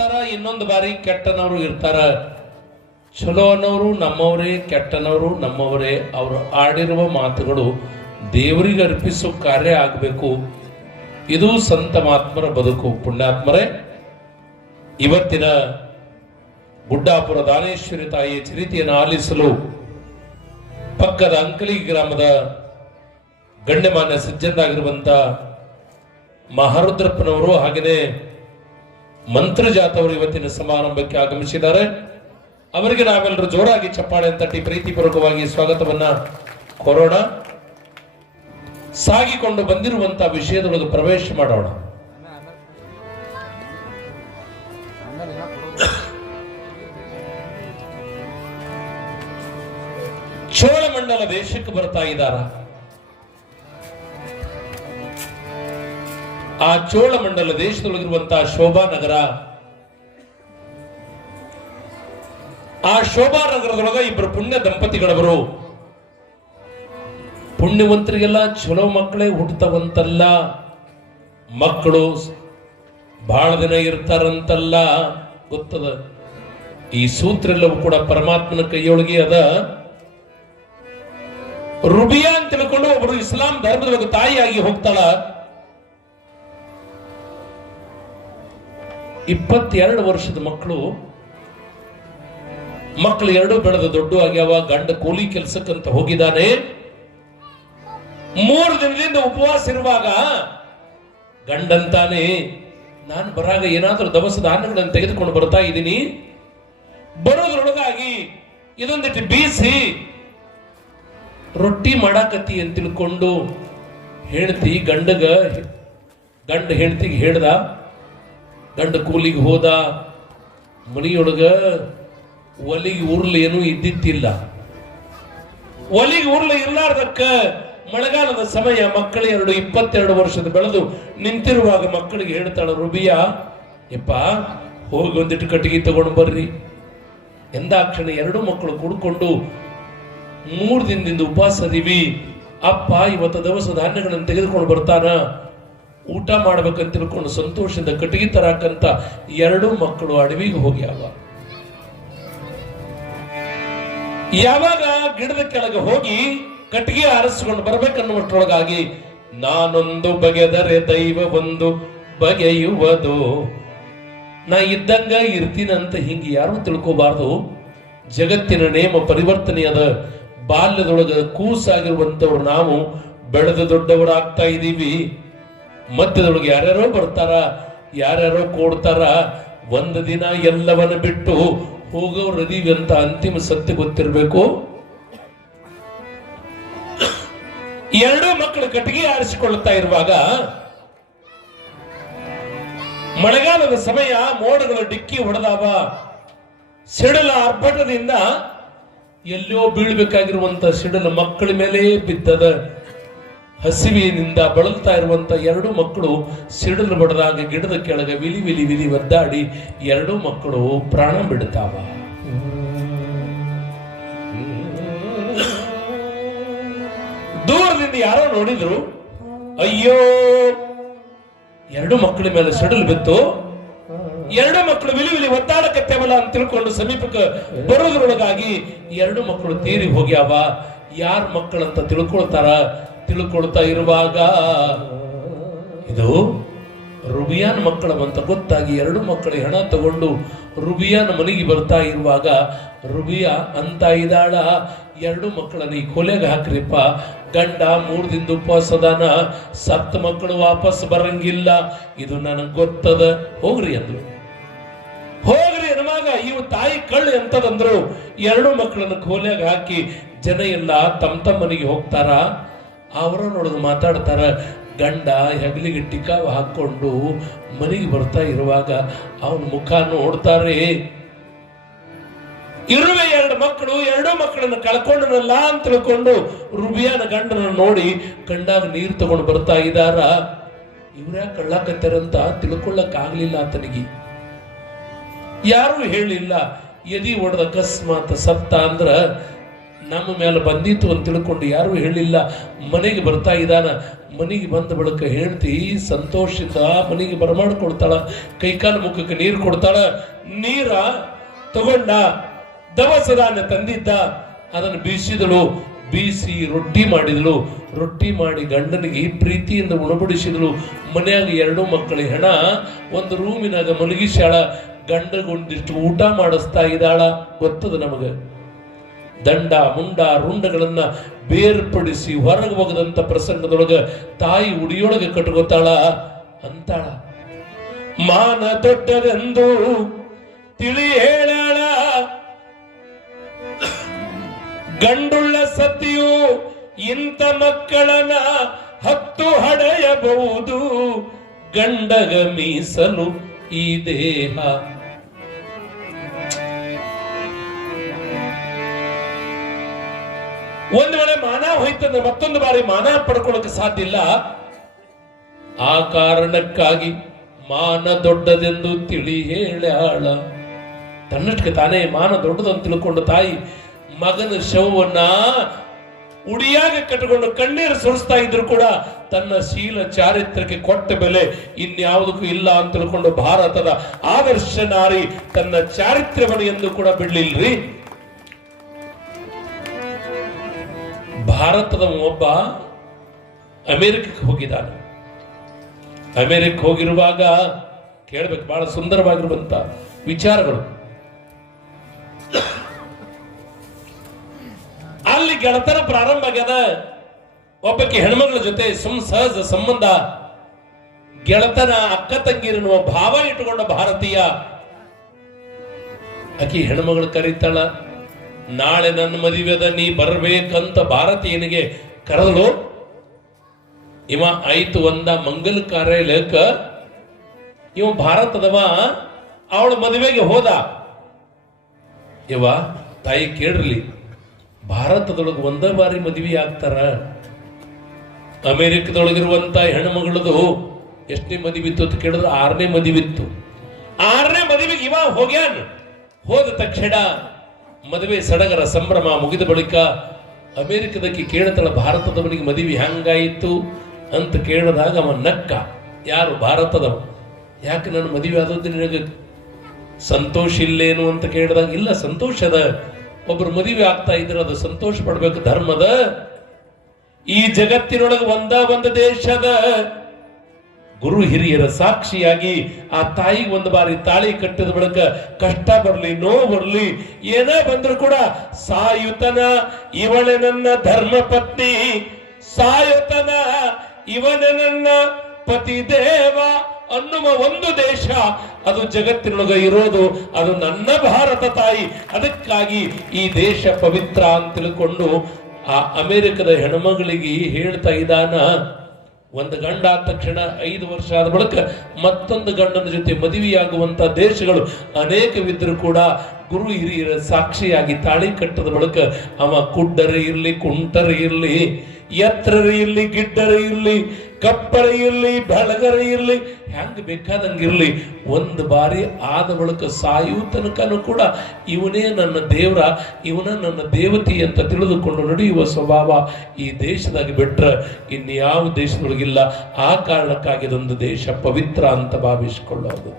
ಇರ್ತಾರ, ಇನ್ನೊಂದು ಬಾರಿ ಕೆಟ್ಟನವರು ಇರ್ತಾರ. ಚಲೋ ಅನ್ನೋರು ನಮ್ಮವರೇ, ಕೆಟ್ಟನವರು ನಮ್ಮವರೇ. ಅವರು ಆಡಿರುವ ಮಾತುಗಳು ದೇವರಿಗೆ ಅರ್ಪಿಸೋ ಕಾರ್ಯ ಆಗಬೇಕು. ಇದು ಸಂತ ಮಹಾತ್ಮರ ಬದುಕು. ಪುಣ್ಯಾತ್ಮರೇ, ಇವತ್ತಿನ ಗುಡ್ಡಾಪುರ ದಾನೇಶ್ವರಿ ತಾಯಿಯ ಚರಿತೆಯನ್ನು ಆಲಿಸಲು ಪಕ್ಕದ ಅಂಕಲಿ ಗ್ರಾಮದ ಗಣ್ಯಮಾನ್ಯ ಸಜ್ಜನರಾಗಿರುವಂತ ಮಹಾರುದ್ರಪ್ಪನವರು ಹಾಗೆಯೇ ಮಂತ್ರಜಾತವರು ಇವತ್ತಿನ ಸಮಾರಂಭಕ್ಕೆ ಆಗಮಿಸಿದ್ದಾರೆ. ಅವರಿಗೆ ನಾವೆಲ್ಲರೂ ಜೋರಾಗಿ ಚಪ್ಪಾಳೆ ತಟ್ಟಿ ಪ್ರೀತಿಪೂರ್ವಕವಾಗಿ ಸ್ವಾಗತವನ್ನ ಕೋರೋಣ. ಸಾಗಿಕೊಂಡು ಬಂದಿರುವಂತಹ ವಿಷಯದೊಳಗೆ ಪ್ರವೇಶ ಮಾಡೋಣ. ಚೋಳಮಂಡಲ ದೇಶಕ್ಕೆ ಬರ್ತಾ ಇದ್ದಾರ. ಆ ಚೋಳಮಂಡಲ ದೇಶದೊಳಗಿರುವಂತಹ ಶೋಭಾ ನಗರ, ಆ ಶೋಭಾ ನಗರದೊಳಗ ಇಬ್ಬರು ಪುಣ್ಯ ದಂಪತಿಗಳವರು. ಪುಣ್ಯವಂತರಿಗೆಲ್ಲ ಚಲೋ ಮಕ್ಕಳೇ ಹುಟ್ಟುತ್ತವಂತಲ್ಲ, ಮಕ್ಕಳು ಬಹಳ ದಿನ ಇರ್ತಾರಂತಲ್ಲ ಗೊತ್ತದ. ಈ ಸೂತ್ರ ಎಲ್ಲವೂ ಕೂಡ ಪರಮಾತ್ಮನ ಕೈಯೊಳಗೆ ಅದ. ರುಬಿಯಾ ಅಂತ ತಿಳ್ಕೊಂಡು ಒಬ್ಬರು ಇಸ್ಲಾಂ ಧರ್ಮದೊಳಗೆ ತಾಯಿಯಾಗಿ ಹೋಗ್ತಾಳ. 22 ವರ್ಷದ ಮಕ್ಕಳು ಎರಡು ಬೆಳೆದ ದೊಡ್ಡ ಆಗ್ಯಾವ. ಗಂಡ ಕೂಲಿ ಕೆಲಸಕ್ಕಂತ ಹೋಗಿದ್ದಾನೆ. 3 ದಿನದಿಂದ ಉಪವಾಸ ಇರುವಾಗ ಗಂಡಂತಾನೆ, ನಾನು ಬರಾಗ ಏನಾದ್ರೂ ದವಸ ಧಾನ್ಯಗಳನ್ನು ತೆಗೆದುಕೊಂಡು ಬರ್ತಾ ಇದ್ದೀನಿ, ಬರೋದ್ರೊಳಗಾಗಿ ಇದೊಂದಿಟ್ಟು ಬೀಸಿ ರೊಟ್ಟಿ ಮಾಡಾಕತ್ತಿ ಅಂತ ತಿಳ್ಕೊಂಡು ಹೇಳ್ತಿ ಗಂಡ ಹೇಳ್ತಿಗೆ ಹೇಳ್ದ. ಗಂಡ ಕೂಲಿಗೆ ಹೋದ. ಮನೆಯೊಳಗ ಒಲಿಗೆ ಉರ್ಲು ಏನೂ ಇದ್ದಿತ್ತಿಲ್ಲ. ಒಲಿಗೆ ಉರ್ಲು ಇರ್ಲಾರ್ದಕ್ಕ ಮಳೆಗಾಲದ ಸಮಯ, ಮಕ್ಕಳು 22 ವರ್ಷದ ಬೆಳೆದು ನಿಂತಿರುವಾಗ ಮಕ್ಕಳಿಗೆ ಹೇಳ್ತಾಳ ರುಬಿಯಾ, ಯಪ್ಪ ಹೋಗಿ ಒಂದಿಟ್ಟು ಕಟ್ಟಿಗೆ ತಗೊಂಡು ಬರ್ರಿ ಎಂದಾಕ್ಷಣ 2 ಮಕ್ಕಳು ಕುಡ್ಕೊಂಡು 3 ದಿನದಿಂದ ಉಪವಾಸ ಅದೀವಿ, ಅಪ್ಪ ಇವತ್ತು ದವಸ ಧಾನ್ಯಗಳನ್ನು ತೆಗೆದುಕೊಂಡು ಬರ್ತಾನ, ಊಟ ಮಾಡ್ಬೇಕಂತ ತಿಳ್ಕೊಂಡು ಸಂತೋಷದಿಂದ ಕಟ್ಟಿಗೆ ತರಾಕಂತ 2 ಮಕ್ಕಳು ಅಡವಿಗೆ ಹೋಗ್ಯಾವ. ಯಾವಾಗ ಗಿಡದ ಕೆಳಗೆ ಹೋಗಿ ಕಟ್ಟಿಗೆ ಆರಿಸಿಕೊಂಡು ಬರ್ಬೇಕನ್ನುವಷ್ಟರೊಳಗಾಗಿ, ನಾನೊಂದು ಬಗೆದರೆ ದೈವ ಒಂದು ಬಗೆಯುವುದು, ನಾ ಇದ್ದಂಗ ಇರ್ತೀನಂತ ಹಿಂಗೆ ಯಾರು ತಿಳ್ಕೋಬಾರ್ದು. ಜಗತ್ತಿನ ನೇಮ ಪರಿವರ್ತನೆಯಾದ ಬಾಲ್ಯದೊಳಗ ಕೂಸಾಗಿರುವಂತವ್ರು ನಾವು ಬೆಳೆದ ದೊಡ್ಡವರಾಗ್ತಾ ಇದ್ದೀವಿ. ಮಧ್ಯದೊಳಗೆ ಯಾರ್ಯಾರೋ ಬರ್ತಾರ, ಯಾರ್ಯಾರೋ ಕೊಡ್ತಾರ. ಒಂದು ದಿನ ಎಲ್ಲವನ್ನ ಬಿಟ್ಟು ಹೋಗೋರದೀವಿ ಅಂತ ಅಂತಿಮ ಸತ್ಯ ಗೊತ್ತಿರಬೇಕು. 2 ಮಕ್ಕಳು ಕಟ್ಟಿಗೆ ಆರಿಸಿಕೊಳ್ಳುತ್ತಾ ಇರುವಾಗ ಮಳೆಗಾಲದ ಸಮಯ, ಮೋಡಗಳ ಡಿಕ್ಕಿ ಹೊಡೆದಾವ. ಸಿಡಲ ಆರ್ಭಟದಿಂದ ಎಲ್ಲೋ ಬೀಳ್ಬೇಕಾಗಿರುವಂತ ಸಿಡಲ ಮಕ್ಕಳ ಮೇಲೆ ಬಿದ್ದದ. ಹಸಿವಿನಿಂದ ಬಳಲ್ತಾ ಇರುವಂತ 2 ಮಕ್ಕಳು ಸಿಡಲು ಬಡದಾಗ ಗಿಡದ ಕೆಳಗೆ ವಿಲಿ ವಿಲಿ ವಿಲಿ ಒದ್ದಾಡಿ 2 ಮಕ್ಕಳು ಪ್ರಾಣ ಬಿಡ್ತಾವ. ದೂರದಿಂದ ಯಾರೋ ನೋಡಿದ್ರು, ಅಯ್ಯೋ 2 ಮಕ್ಕಳ ಮೇಲೆ ಸಿಡಲು ಬಿತ್ತು, 2 ಮಕ್ಕಳು ವಿಲಿ ವಿಲಿ ಒದ್ದಾಡಕತ್ತೇವಲ್ಲ ಅಂತ ತಿಳ್ಕೊಂಡು ಸಮೀಪಕ್ಕೆ ಬರೋದ್ರೊಳಗಾಗಿ 2 ಮಕ್ಕಳು ತೀರಿ ಹೋಗ್ಯಾವ. ಯಾರ ಮಕ್ಕಳಂತ ತಿಳ್ಕೊಳ್ತಾ ಇರುವಾಗ ಇದು ರುಬಿಯಾನ್ ಮಕ್ಕಳವಂತ ಗೊತ್ತಾಗಿ 2 ಮಕ್ಕಳಿಗೆ ಹಣ ತಗೊಂಡು ರುಬಿಯಾನ ಮನೆಗೆ ಬರ್ತಾ ಇರುವಾಗ ರುಬಿಯಾ ಅಂತ ಇದ್ದಾಳ, 2 ಮಕ್ಕಳನ್ನ ಈ ಕೊಲೆಗೆ ಹಾಕ್ರಿಪ್ಪ, ಗಂಡ 3 ದಿನದ ಉಪವಾಸದಾನ, 7 ಮಕ್ಕಳು ವಾಪಸ್ ಬರಂಗಿಲ್ಲ, ಇದು ನನಗೆ ಗೊತ್ತದ, ಹೋಗ್ರಿ ಅಂದ್ರು. ಹೋಗ್ರಿ ಅನ್ನುವಾಗ ಇವು ತಾಯಿ ಕಳ್ಳಿ ಅಂತದಂದ್ರು. 2 ಮಕ್ಕಳನ್ನ ಕೋಲೆಗೆ ಹಾಕಿ ಜನ ಎಲ್ಲ ತಮ್ಮ ಮನೆಗೆ ಹೋಗ್ತಾರ. ಅವರನ್ನೊಳಗೆ ಮಾತಾಡ್ತಾರ. ಗಂಡ ಹೆಗಲಿಗೆ ಟಿಕಾವ ಹಾಕೊಂಡು ಮನೆಗೆ ಬರ್ತಾ ಇರುವಾಗ ಅವನ ಮುಖ ನೋಡ್ತಾರೆ. ಇರುವೆ 2 ಮಕ್ಕಳು, 2 ಮಕ್ಕಳನ್ನು ಕಳ್ಕೊಂಡನಲ್ಲ ಅಂತ ತಿಳ್ಕೊಂಡು ರುಬಿಯಾನ ಗಂಡನ ನೋಡಿ ಕಂಡಾಗ ನೀರು ತಗೊಂಡು ಬರ್ತಾ ಇದ್ದಾರ. ಇವ್ರ್ಯಾ ಕಳ್ಳಾಕತ್ತಾರಂತ ತಿಳ್ಕೊಳ್ಳಕ್ ಆಗ್ಲಿಲ್ಲ ಆತನಿಗೆ. ಯಾರು ಹೇಳಿಲ್ಲ. ಎದಿ ಒಡೆದ ಅಕಸ್ಮಾತ್ ಸತ್ತ ಅಂದ್ರ ನಮ್ಮ ಮೇಲೆ ಬಂದಿತ್ತು ಅಂತ ತಿಳ್ಕೊಂಡು ಯಾರು ಹೇಳಿಲ್ಲ. ಮನೆಗೆ ಬರ್ತಾ ಇದ್ದಾನ. ಮನೆಗೆ ಬಂದ ಬಳಿಕ ಹೇಳ್ತಿ ಸಂತೋಷದಿಂದ ಮನೆಗೆ ಬರಮಾಡ್ಕೊಳ್ತಾಳ. ಕೈಕಾಲು ಮುಖಕ್ಕೆ ನೀರು ಕೊಡ್ತಾಳ. ನೀರ ತಗೊಂಡ ದವಸದಾನ ತಂದಿದ್ದ, ಅದನ್ನು ಬೀಸಿದಳು. ಬೀಸಿ ರೊಟ್ಟಿ ಮಾಡಿದಳು. ರೊಟ್ಟಿ ಮಾಡಿ ಗಂಡನಿಗೆ ಪ್ರೀತಿಯಿಂದ ಉಣಬಡಿಸಿದಳು. ಮನೆಯಾಗ 2 ಮಕ್ಕಳಿಗೆ ಹೆಣ ಒಂದು ರೂಮಿನಾಗ ಮಲಗಿಸ್ಯಾಳ. ಗಂಡಗೊಂದಿಷ್ಟು ಊಟ ಮಾಡಿಸ್ತಾ ಇದ್ದಾಳ. ಗೊತ್ತದ ನಮಗೆ. ದಂಡ ಮುಂಡ ರುಂಡಗಳನ್ನ ಬೇರ್ಪಡಿಸಿ ಹೊರಗೆ ಹೋಗದಂತ ಪ್ರಸಂಗದೊಳಗ ತಾಯಿ ಉಡಿಯೊಳಗೆ ಕಟ್ಕೋತಾಳ. ಅಂತಾಳ, ಮಾನ ದೊಡ್ಡದೆಂದು ತಿಳಿ ಹೇಳಾಳ. ಗಂಡುಳ್ಳ ಸತಿಯು ಇಂಥ ಮಕ್ಕಳನ್ನ 10 ಹಡೆಯಬಹುದು. ಗಂಡಗ ಮೀಸಲು ಈ ದೇಹ. ಒಂದು ವೇಳೆ ಮಾನ ಹೋಯ್ತಂದ್ರೆ ಮತ್ತೊಂದು ಬಾರಿ ಮಾನ ಪಡ್ಕೊಳ್ಳೋಕೆ ಸಾಧ್ಯ ಇಲ್ಲ. ಆ ಕಾರಣಕ್ಕಾಗಿ ಮಾನ ದೊಡ್ಡದೆಂದು ತಿಳಿ ಹೇಳಾಳ. ತನ್ನಷ್ಟಕ್ಕೆ ತಾನೇ ಮಾನ ದೊಡ್ಡದಂತ ತಿಳ್ಕೊಂಡು ತಾಯಿ ಮಗನ ಶವವನ್ನ ಉಡಿಯಾಗ ಕಟ್ಟಿಕೊಂಡು ಕಣ್ಣೀರು ಸುರಿಸ್ತಾ ಇದ್ರು ಕೂಡ ತನ್ನ ಶೀಲ ಚಾರಿತ್ರಕ್ಕೆ ಕೊಟ್ಟ ಬೆಲೆ ಇನ್ಯಾವುದಕ್ಕೂ ಇಲ್ಲ ಅಂತ ತಿಳ್ಕೊಂಡು ಭಾರತದ ಆದರ್ಶ ನಾರಿ ತನ್ನ ಚಾರಿತ್ರ್ಯವನ್ನು ಎಂದು ಕೂಡ ಬಿಡ್ಲಿಲ್ರಿ. ಭಾರತದ ಒಬ್ಬ ಅಮೆರಿಕಕ್ಕೆ ಹೋಗಿದ್ದಾನೆ. ಅಮೆರಿಕ ಹೋಗಿರುವಾಗ ಕೇಳಬೇಕು, ಬಹಳ ಸುಂದರವಾಗಿರುವಂತ ವಿಚಾರಗಳು. ಅಲ್ಲಿ ಗೆಳತನ ಪ್ರಾರಂಭ ಆಗ್ಯದ. ಒಬ್ಬಕ್ಕೆ ಹೆಣ್ಮಗಳ ಜೊತೆ ಸಹಜ ಸಂಬಂಧ, ಗೆಳತನ, ಅಕ್ಕ ತಂಗಿರನ್ನುವ ಭಾವ ಇಟ್ಟುಕೊಂಡ ಭಾರತೀಯ. ಆಕಿ ಹೆಣ್ಮಗಳು ಕರೀತಾಳ, ನಾಳೆ ನನ್ನ ಮದುವೆದ ನೀ ಬರ್ಬೇಕಂತ ಭಾರತೀಯನಿಗೆ ಕರೆದಳು. ಇವ ಆಯ್ತು ಒಂದ ಮಂಗಲ ಕಾರ್ಯಾಲಯಕ್ಕ. ಇವ ಭಾರತದವ ಅವಳ ಮದುವೆಗೆ ಹೋದ. ಇವ ತಾಯಿ ಕೇಳ್ರಲಿ, ಭಾರತದೊಳಗೆ ಒಂದೇ ಬಾರಿ ಮದುವೆ ಆಗ್ತಾರ. ಅಮೆರಿಕದೊಳಗಿರುವಂತ ಹೆಣ್ಮಗಳದು ಎಷ್ಟನೇ ಮದುವಿತ್ತು ಅಂತ ಕೇಳಿದ್ರೆ 6ನೇ ಮದುವಿತ್ತು. 6ನೇ ಮದುವೆಗೆ ಇವ ಹೋಗ್ಯಾನ. ಹೋದ ತಕ್ಷಣ ಮದುವೆ ಸಡಗರ ಸಂಭ್ರಮ ಮುಗಿದ ಬಳಿಕ ಅಮೆರಿಕದಕ್ಕೆ ಕೇಳ್ತಾಳ, ಭಾರತದವನಿಗೆ ಮದುವೆ ಹ್ಯಾಂಗಾಯಿತು ಅಂತ ಕೇಳಿದಾಗ ಅವ ನಕ್ಕ. ಯಾರು? ಭಾರತದವ. ಯಾಕೆ ನನ್ನ ಮದುವೆ ಆದದ್ದು ನಿನಗೆ ಸಂತೋಷ ಇಲ್ಲೇನು ಅಂತ ಕೇಳಿದಾಗ, ಇಲ್ಲ ಸಂತೋಷದ. ಒಬ್ರು ಮದುವೆ ಆಗ್ತಾ ಇದ್ರೆ ಅದು ಸಂತೋಷ ಪಡ್ಬೇಕು, ಧರ್ಮದ. ಈ ಜಗತ್ತಿನೊಳಗೆ ಒಂದು ದೇಶದ ಗುರು ಹಿರಿಯರ ಸಾಕ್ಷಿಯಾಗಿ ಆ ತಾಯಿಗೆ ಒಂದು ಬಾರಿ ತಾಳಿ ಕಟ್ಟಿದ ಬಳಿಕ ಕಷ್ಟ ಬರಲಿ, ನೋವು ಬರಲಿ, ಏನೇ ಬಂದ್ರು ಕೂಡ ಸಾಯುತನ ಇವಳೆ ನನ್ನ ಧರ್ಮ ಪತ್ನಿ, ಸಾಯುತನ ಇವನೇ ನನ್ನ ಪತಿ ದೇವ ಅನ್ನುವ ಒಂದು ದೇಶ ಅದು ಜಗತ್ತಿನೊಳಗೆ ಇರೋದು, ಅದು ನನ್ನ ಭಾರತ ತಾಯಿ. ಅದಕ್ಕಾಗಿ ಈ ದೇಶ ಪವಿತ್ರ ಅಂತ ತಿಳ್ಕೊಂಡು ಆ ಅಮೆರಿಕದ ಹೆಣ್ಮಗಳಿಗೆ ಹೇಳ್ತಾ ಇದ್ದಾನ. ಒಂದು ಗಂಡ ಆದ ತಕ್ಷಣ 5 ವರ್ಷ ಆದ ಬಳಿಕ ಮತ್ತೊಂದು ಗಂಡನ ಜೊತೆ ಮದುವೆಯಾಗುವಂತ ದೇಶಗಳು ಅನೇಕವಿದ್ರೂ ಕೂಡ ಗುರು ಹಿರಿಯರ ಸಾಕ್ಷಿಯಾಗಿ ತಾಳಿ ಕಟ್ಟದ ಬಳಿಕ ಅವ ಕುಡ್ಡರೆ ಇರ್ಲಿ, ಕುಂಟರೆ ಇರ್ಲಿ, ಎತ್ತರೇ ಇರ್ಲಿ, ಗಿಡ್ಡರೆ ಇರ್ಲಿ, ಕಪ್ಪರೆ ಇರ್ಲಿ, ಬೆಳಗರೆ ಇರ್ಲಿ, ಹೆಂಗ್ ಬೇಕಾದಂಗಿರ್ಲಿ, ಒಂದು ಬಾರಿ ಆದ ಬಳಿಕ ಸಾಯು ತನಕನೂ ಕೂಡ ಇವನೇ ನನ್ನ ದೇವ್ರ, ಇವನ ನನ್ನ ದೇವತಿ ಅಂತ ತಿಳಿದುಕೊಂಡು ನಡೆಯುವ ಸ್ವಭಾವ ಈ ದೇಶದಾಗ ಬಿಟ್ರೆ ಇನ್ಯಾವ ದೇಶದೊಳಗಿಲ್ಲ. ಆ ಕಾರಣಕ್ಕಾಗಿ ಇದೊಂದು ದೇಶ ಪವಿತ್ರ ಅಂತ ಭಾವಿಸಿಕೊಳ್ಳೋದು.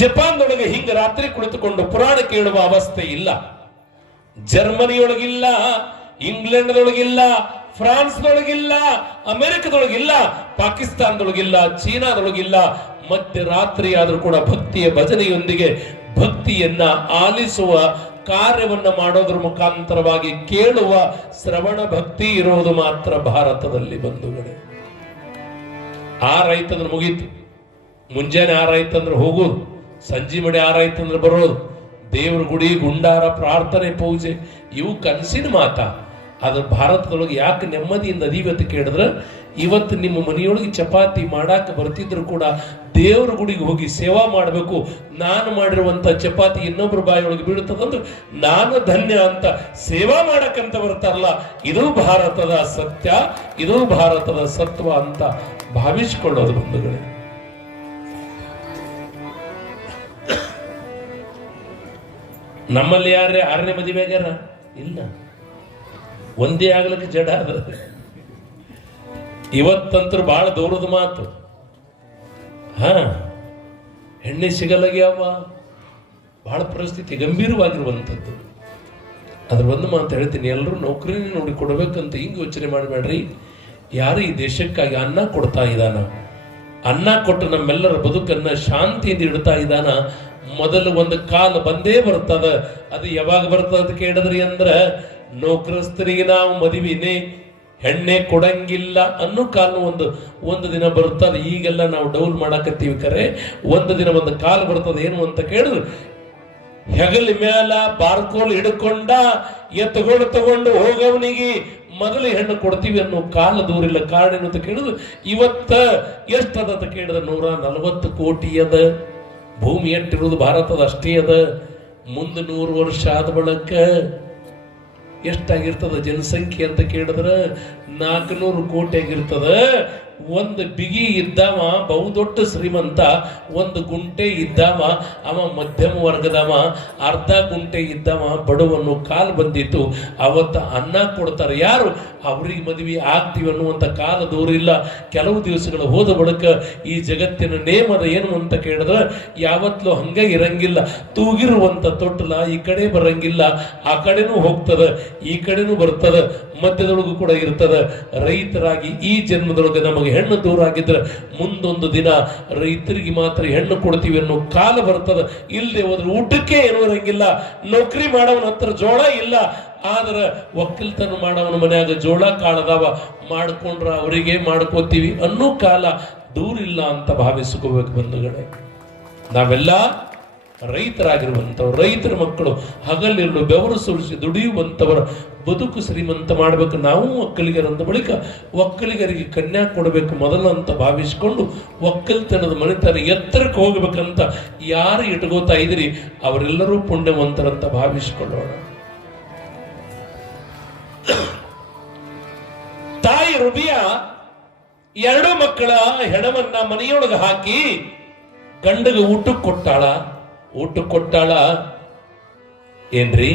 ಜಪಾನ್ದೊಳಗೆ ಹಿಂಗ ರಾತ್ರಿ ಕುಳಿತುಕೊಂಡು ಪುರಾಣ ಕೇಳುವ ಅವಸ್ಥೆ ಇಲ್ಲ. ಜರ್ಮನಿಯೊಳಗಿಲ್ಲ, ಇಂಗ್ಲೆಂಡ್ದೊಳಗಿಲ್ಲ, ಫ್ರಾನ್ಸ್ದೊಳಗಿಲ್ಲ, ಅಮೆರಿಕದೊಳಗಿಲ್ಲ, ಪಾಕಿಸ್ತಾನದೊಳಗಿಲ್ಲ, ಚೀನಾದೊಳಗಿಲ್ಲ. ಮಧ್ಯರಾತ್ರಿ ಆದರೂ ಕೂಡ ಭಕ್ತಿಯ ಭಜನೆಯೊಂದಿಗೆ ಭಕ್ತಿಯನ್ನ ಆಲಿಸುವ ಕಾರ್ಯವನ್ನ ಮಾಡೋದ್ರ ಮುಖಾಂತರವಾಗಿ ಕೇಳುವ ಶ್ರವಣ ಭಕ್ತಿ ಇರೋದು ಮಾತ್ರ ಭಾರತದಲ್ಲಿ. ಬಂಧುಗಳೇ, 6 ಆಯ್ತಂದ್ರೆ ಮುಗೀತು. ಮುಂಜಾನೆ 6 ಆಯ್ತಂದ್ರೆ ಹೋಗೋದು, ಸಂಜೆ ಮಡಿ 6 ಆಯ್ತಂದ್ರೆ ಬರೋದು. ದೇವ್ರ ಗುಡಿ, ಗುಂಡಾರ, ಪ್ರಾರ್ಥನೆ, ಪೂಜೆ ಇವು ಕನಸಿನ ಮಾತ. ಆದ್ರೆ ಭಾರತದೊಳಗೆ ಯಾಕೆ ನೆಮ್ಮದಿಯಿಂದ ಅದೀವತ್ತು ಕೇಳಿದ್ರೆ, ಇವತ್ತು ನಿಮ್ಮ ಮನೆಯೊಳಗೆ ಚಪಾತಿ ಮಾಡಾಕ ಬರ್ತಿದ್ರು ಕೂಡ ದೇವ್ರ ಗುಡಿಗೆ ಹೋಗಿ ಸೇವಾ ಮಾಡಬೇಕು. ನಾನು ಮಾಡಿರುವಂತ ಚಪಾತಿ ಇನ್ನೊಬ್ರು ಬಾಯಿಯೊಳಗೆ ಬೀಳುತ್ತದಂದ್ರೆ ನಾನು ಧನ್ಯ ಅಂತ ಸೇವಾ ಮಾಡಕ್ಕಂತ ಬರ್ತಾರಲ್ಲ, ಇದು ಭಾರತದ ಸತ್ಯ, ಇದು ಭಾರತದ ಸತ್ವ ಅಂತ ಭಾವಿಸಿಕೊಳ್ಳೋದು. ಬಂಧುಗಳೇ, ನಮ್ಮಲ್ಲಿ ಯಾರೇ 6ನೇ ಮದುವೆ ಆಗ್ಯಾರ? ಇಲ್ಲ, ಒಂದೇ ಆಗ್ಲಿಕ್ಕೆ ಜಡ ಅದ. ಇವತ್ತಂತೂ ಬಹಳ ದೂರದ ಮಾತು. ಹೆಣ್ಣೆ ಸಿಗಲಾಗ್ಯಾವ. ಬಹಳ ಪರಿಸ್ಥಿತಿ ಗಂಭೀರವಾಗಿರುವಂಥದ್ದು. ಅದ್ರ ಒಂದು ಮಾತು ಹೇಳ್ತೀನಿ, ಎಲ್ಲರೂ ನೌಕರಿನ ನೋಡಿ ಕೊಡ್ಬೇಕಂತ ಹಿಂಗೆ ಯೋಚನೆ ಮಾಡಬೇಡ್ರಿ. ಯಾರು ಈ ದೇಶಕ್ಕಾಗಿ ಅನ್ನ ಕೊಡ್ತಾ ಇದ್ದಾನ, ಅನ್ನ ಕೊಟ್ಟು ನಮ್ಮೆಲ್ಲರ ಬದುಕನ್ನ ಶಾಂತಿಯಿಂದ ಇಡ್ತಾ ಇದ್ದಾನ, ಮೊದಲು ಒಂದು ಕಾಲ ಬಂದೇ ಬರ್ತದ. ಅದು ಯಾವಾಗ ಬರ್ತದ ಅಂತ ಕೇಳಿದ್ರಿ ಅಂದ್ರ, ನೌಕರಸ್ಥರಿಗೆ ನಾವು ಮದುವಿನೇ ಹೆಣ್ಣೆ ಕೊಡಂಗಿಲ್ಲ ಅನ್ನೋ ಕಾಲ ಒಂದು ದಿನ ಬರ್ತದೆ. ಈಗೆಲ್ಲ ನಾವು ಡೌಲ್ ಮಾಡಾಕತ್ತೀವಿ, ಕರೆ ಒಂದು ದಿನ ಒಂದು ಕಾಲ ಬರ್ತದೆ. ಏನು ಅಂತ ಕೇಳಿದ್ರೆ, ಹೆಗಲ ಮೇಲ ಬಾರ್ಕೋಲ್ ಹಿಡ್ಕೊಂಡ ತಗೊಂಡು ಹೋಗವನಿಗೆ ಮೊದಲು ಹೆಣ್ಣು ಕೊಡ್ತೀವಿ ಅನ್ನೋ ಕಾಲ ದೂರಿಲ್ಲ. ಕಾರಣ ಏನು ಅಂತ ಕೇಳಿದ್ರು, ಇವತ್ತ ಎಷ್ಟದ ಅಂತ ಕೇಳಿದ್ರೆ 140 ಕೋಟಿ ಅದ. ಭೂಮಿ ಎಷ್ಟಿರುವುದು ಭಾರತದ ಅಷ್ಟೇ ಅದ. ಮುಂದೆ 100 ವರ್ಷ ಆದ ಬಳಿಕ ಎಷ್ಟಾಗಿರ್ತದ ಜನಸಂಖ್ಯೆ ಅಂತ ಕೇಳಿದ್ರೆ 400 ಕೋಟಿ ಆಗಿರ್ತದ. ಒಂದು ಬಿಗಿ ಇದ್ದಾವ ಬಹುದೊಡ್ಡ ಶ್ರೀಮಂತ, ಒಂದು ಗುಂಟೆ ಇದ್ದಾವ ಅವ ಮಧ್ಯಮ ವರ್ಗದವ, ಅರ್ಧ ಗುಂಟೆ ಇದ್ದಾವ ಬಡವನು. ಕಾಲ ಬಂದಿತ್ತು, ಅವತ್ತ ಅನ್ನ ಕೊಡ್ತಾರೆ. ಯಾರು ಅವ್ರಿಗೆ ಮದುವೆ ಆಗ್ತೀವಿ ಅನ್ನುವಂಥ ಕಾಲ ದೂರಿಲ್ಲ. ಕೆಲವು ದಿವಸಗಳು ಹೋದ ಬಳಿಕ ಈ ಜಗತ್ತಿನ ನೇಮದ ಏನು ಅಂತ ಕೇಳಿದ್ರೆ, ಯಾವತ್ತಲೂ ಹಂಗೆ ಇರಂಗಿಲ್ಲ. ತೂಗಿರುವಂಥ ತೊಟ್ಟಲ ಈ ಕಡೆ ಬರಂಗಿಲ್ಲ, ಆ ಕಡೆನೂ ಹೋಗ್ತದ, ಈ ಕಡೆನೂ ಬರ್ತದ, ಮಧ್ಯದೊಳಗೂ ಕೂಡ ಇರ್ತದ. ರೈತರಾಗಿ ಈ ಜನ್ಮದೊಳಗೆ ನಮಗೆ ಹೆಣ್ಣು ದೂರ ಆಗಿದ್ರೆ ಮುಂದೊಂದು ದಿನ ರೈತರಿಗೆ ಮಾತ್ರ ಹೆಣ್ಣು ಕೊಡ್ತೀವಿ ಅನ್ನೋ ಕಾಲ ಬರ್ತದ. ಇಲ್ಲದೆ ಹೋದ್ರೆ ಊಟಕ್ಕೆ ಏನೂ ಇರಂಗಿಲ್ಲ. ನೌಕರಿ ಮಾಡವನ ಹತ್ರ ಜೋಳ ಇಲ್ಲ, ಆದ್ರೆ ಒಕ್ಕಲ್ತನ ಮಾಡವನ ಮನ್ಯಾಗ ಜೋಳ ಕಾಳದಾವ, ಮಾಡ್ಕೊಂಡ್ರ ಅವರಿಗೆ ಮಾಡ್ಕೋತೀವಿ ಅನ್ನೋ ಕಾಲ ದೂರಿಲ್ಲ ಅಂತ ಭಾವಿಸ್ಕೋಬೇಕು ಬಂಧುಗಳೇ. ನಾವೆಲ್ಲ ರೈತರಾಗಿರುವಂಥವ್ರು, ರೈತರ ಮಕ್ಕಳು, ಹಗಲಿರುಳು ಬೆವರು ಸುರಿಸಿ ದುಡಿಯುವಂಥವರ ಬದುಕು ಶ್ರೀಮಂತ ಮಾಡಬೇಕು. ನಾವು ಒಕ್ಕಲಿಗರಂದ ಬಳಿಕ ಒಕ್ಕಲಿಗರಿಗೆ ಕನ್ಯಾ ಕೊಡಬೇಕು ಮೊದಲು ಅಂತ ಭಾವಿಸಿಕೊಂಡು ಒಕ್ಕಲ್ತನದ ಮನೆತನ ಎತ್ತರಕ್ಕೆ ಹೋಗ್ಬೇಕಂತ ಯಾರು ಇಟ್ಕೋತಾ ಇದ್ರಿ ಅವರೆಲ್ಲರೂ ಪುಣ್ಯವಂತರಂತ ಭಾವಿಸಿಕೊಳ್ಳೋಣ. ತಾಯಿ ರುಬಿಯ 2 ಮಕ್ಕಳ ಹೆಣವನ್ನ ಮನೆಯೊಳಗೆ ಹಾಕಿ ಗಂಡಗೆ ಊಟಕ್ಕೆ ಕೊಟ್ಟಾಳ. ಏನ್ರಿ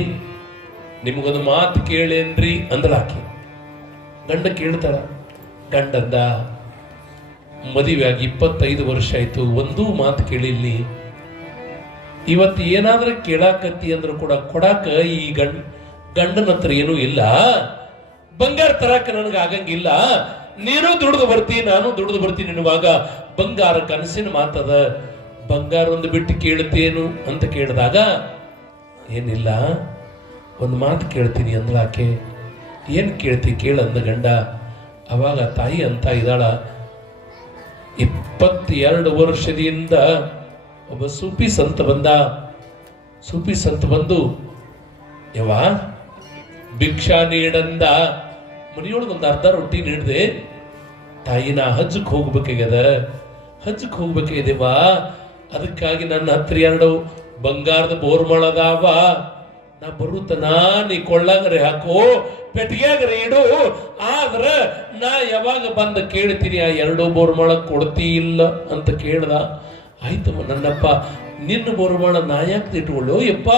ನಿಮಗೊಂದು ಮಾತು ಕೇಳೇನ್ರಿ ಅಂದಳಾಕಿ. ಗಂಡ ಕೇಳ್ತಾಳ. ಗಂಡಂದ ಮದುವೆ ಆಗಿ 25 ವರ್ಷ ಆಯ್ತು, ಒಂದೂ ಮಾತು ಕೇಳಿಲ್ಲಿ. ಇವತ್ತು ಏನಾದ್ರೂ ಕೇಳಾಕತ್ತಿ ಅಂದ್ರೂ ಕೂಡ ಕೊಡಾಕ ಈ ಗಂಡನ ಹತ್ರ ಏನೂ ಇಲ್ಲ. ಬಂಗಾರ ತರಾಕ ನನಗೆ ಆಗಂಗಿಲ್ಲ. ನೀನು ದುಡಿದು ಬರ್ತೀನಿ, ನಾನು ದುಡಿದು ಬರ್ತೀನಿ ಎನ್ನುವಾಗ ಬಂಗಾರ ಕನಸಿನ ಮಾತದ. ಬಂಗಾರ ಒಂದು ಬಿಟ್ಟು ಕೇಳ್ತೇನು ಅಂತ ಕೇಳಿದಾಗ, ಏನಿಲ್ಲ ಒಂದು ಮಾತು ಕೇಳ್ತೀನಿ ಅಂದ್ಲಾಕೆ. ಏನು ಕೇಳ್ತಿ ಕೇಳಂದ ಗಂಡ. ಅವಾಗ ತಾಯಿ ಅಂತ ಇದ್ದಾಳ, 22 ವರ್ಷದಿಂದ ಒಬ್ಬ ಸೂಫಿ ಸಂತ ಬಂದು ಯವ ಭಿಕ್ಷಾ ನೀಡಂದ. ಮನೆಯೊಳಗೊಂದು ಅರ್ಧ ರೊಟ್ಟಿ ನೀಡಿದೆ. ತಾಯಿನ ಹಜ್ಜಕ್ಕೆ ಹೋಗ್ಬೇಕಾಗಿದೆವಾ, ಅದಕ್ಕಾಗಿ ನನ್ನ ಹತ್ರ 2 ಬಂಗಾರದ ಬೋರ್ಮಳದಾವ. ನಾ ಬರುತ್ತನ ನೀ ಕೊಳ್ಳಾಗರೆ ಹಾಕೋ, ಪೆಟ್ಟಿಗೆಯಾಗರೆ ಇಡು. ಆದ್ರ ನಾ ಯಾವಾಗ ಬಂದು ಕೇಳ್ತೀನಿ, ಆ 2 ಬೋರ್ಮಳ ಕೊಡ್ತೀ ಇಲ್ಲ ಅಂತ ಕೇಳ್ದ. ಆಯ್ತಮ್ಮ ನನ್ನಪ್ಪ, ನಿನ್ನ ಬೋರ್ಮಾಳ ನಾ ಯಾಕೆ ಇಟ್ಕೊಳ್ಳೋ ಯಪ್ಪ,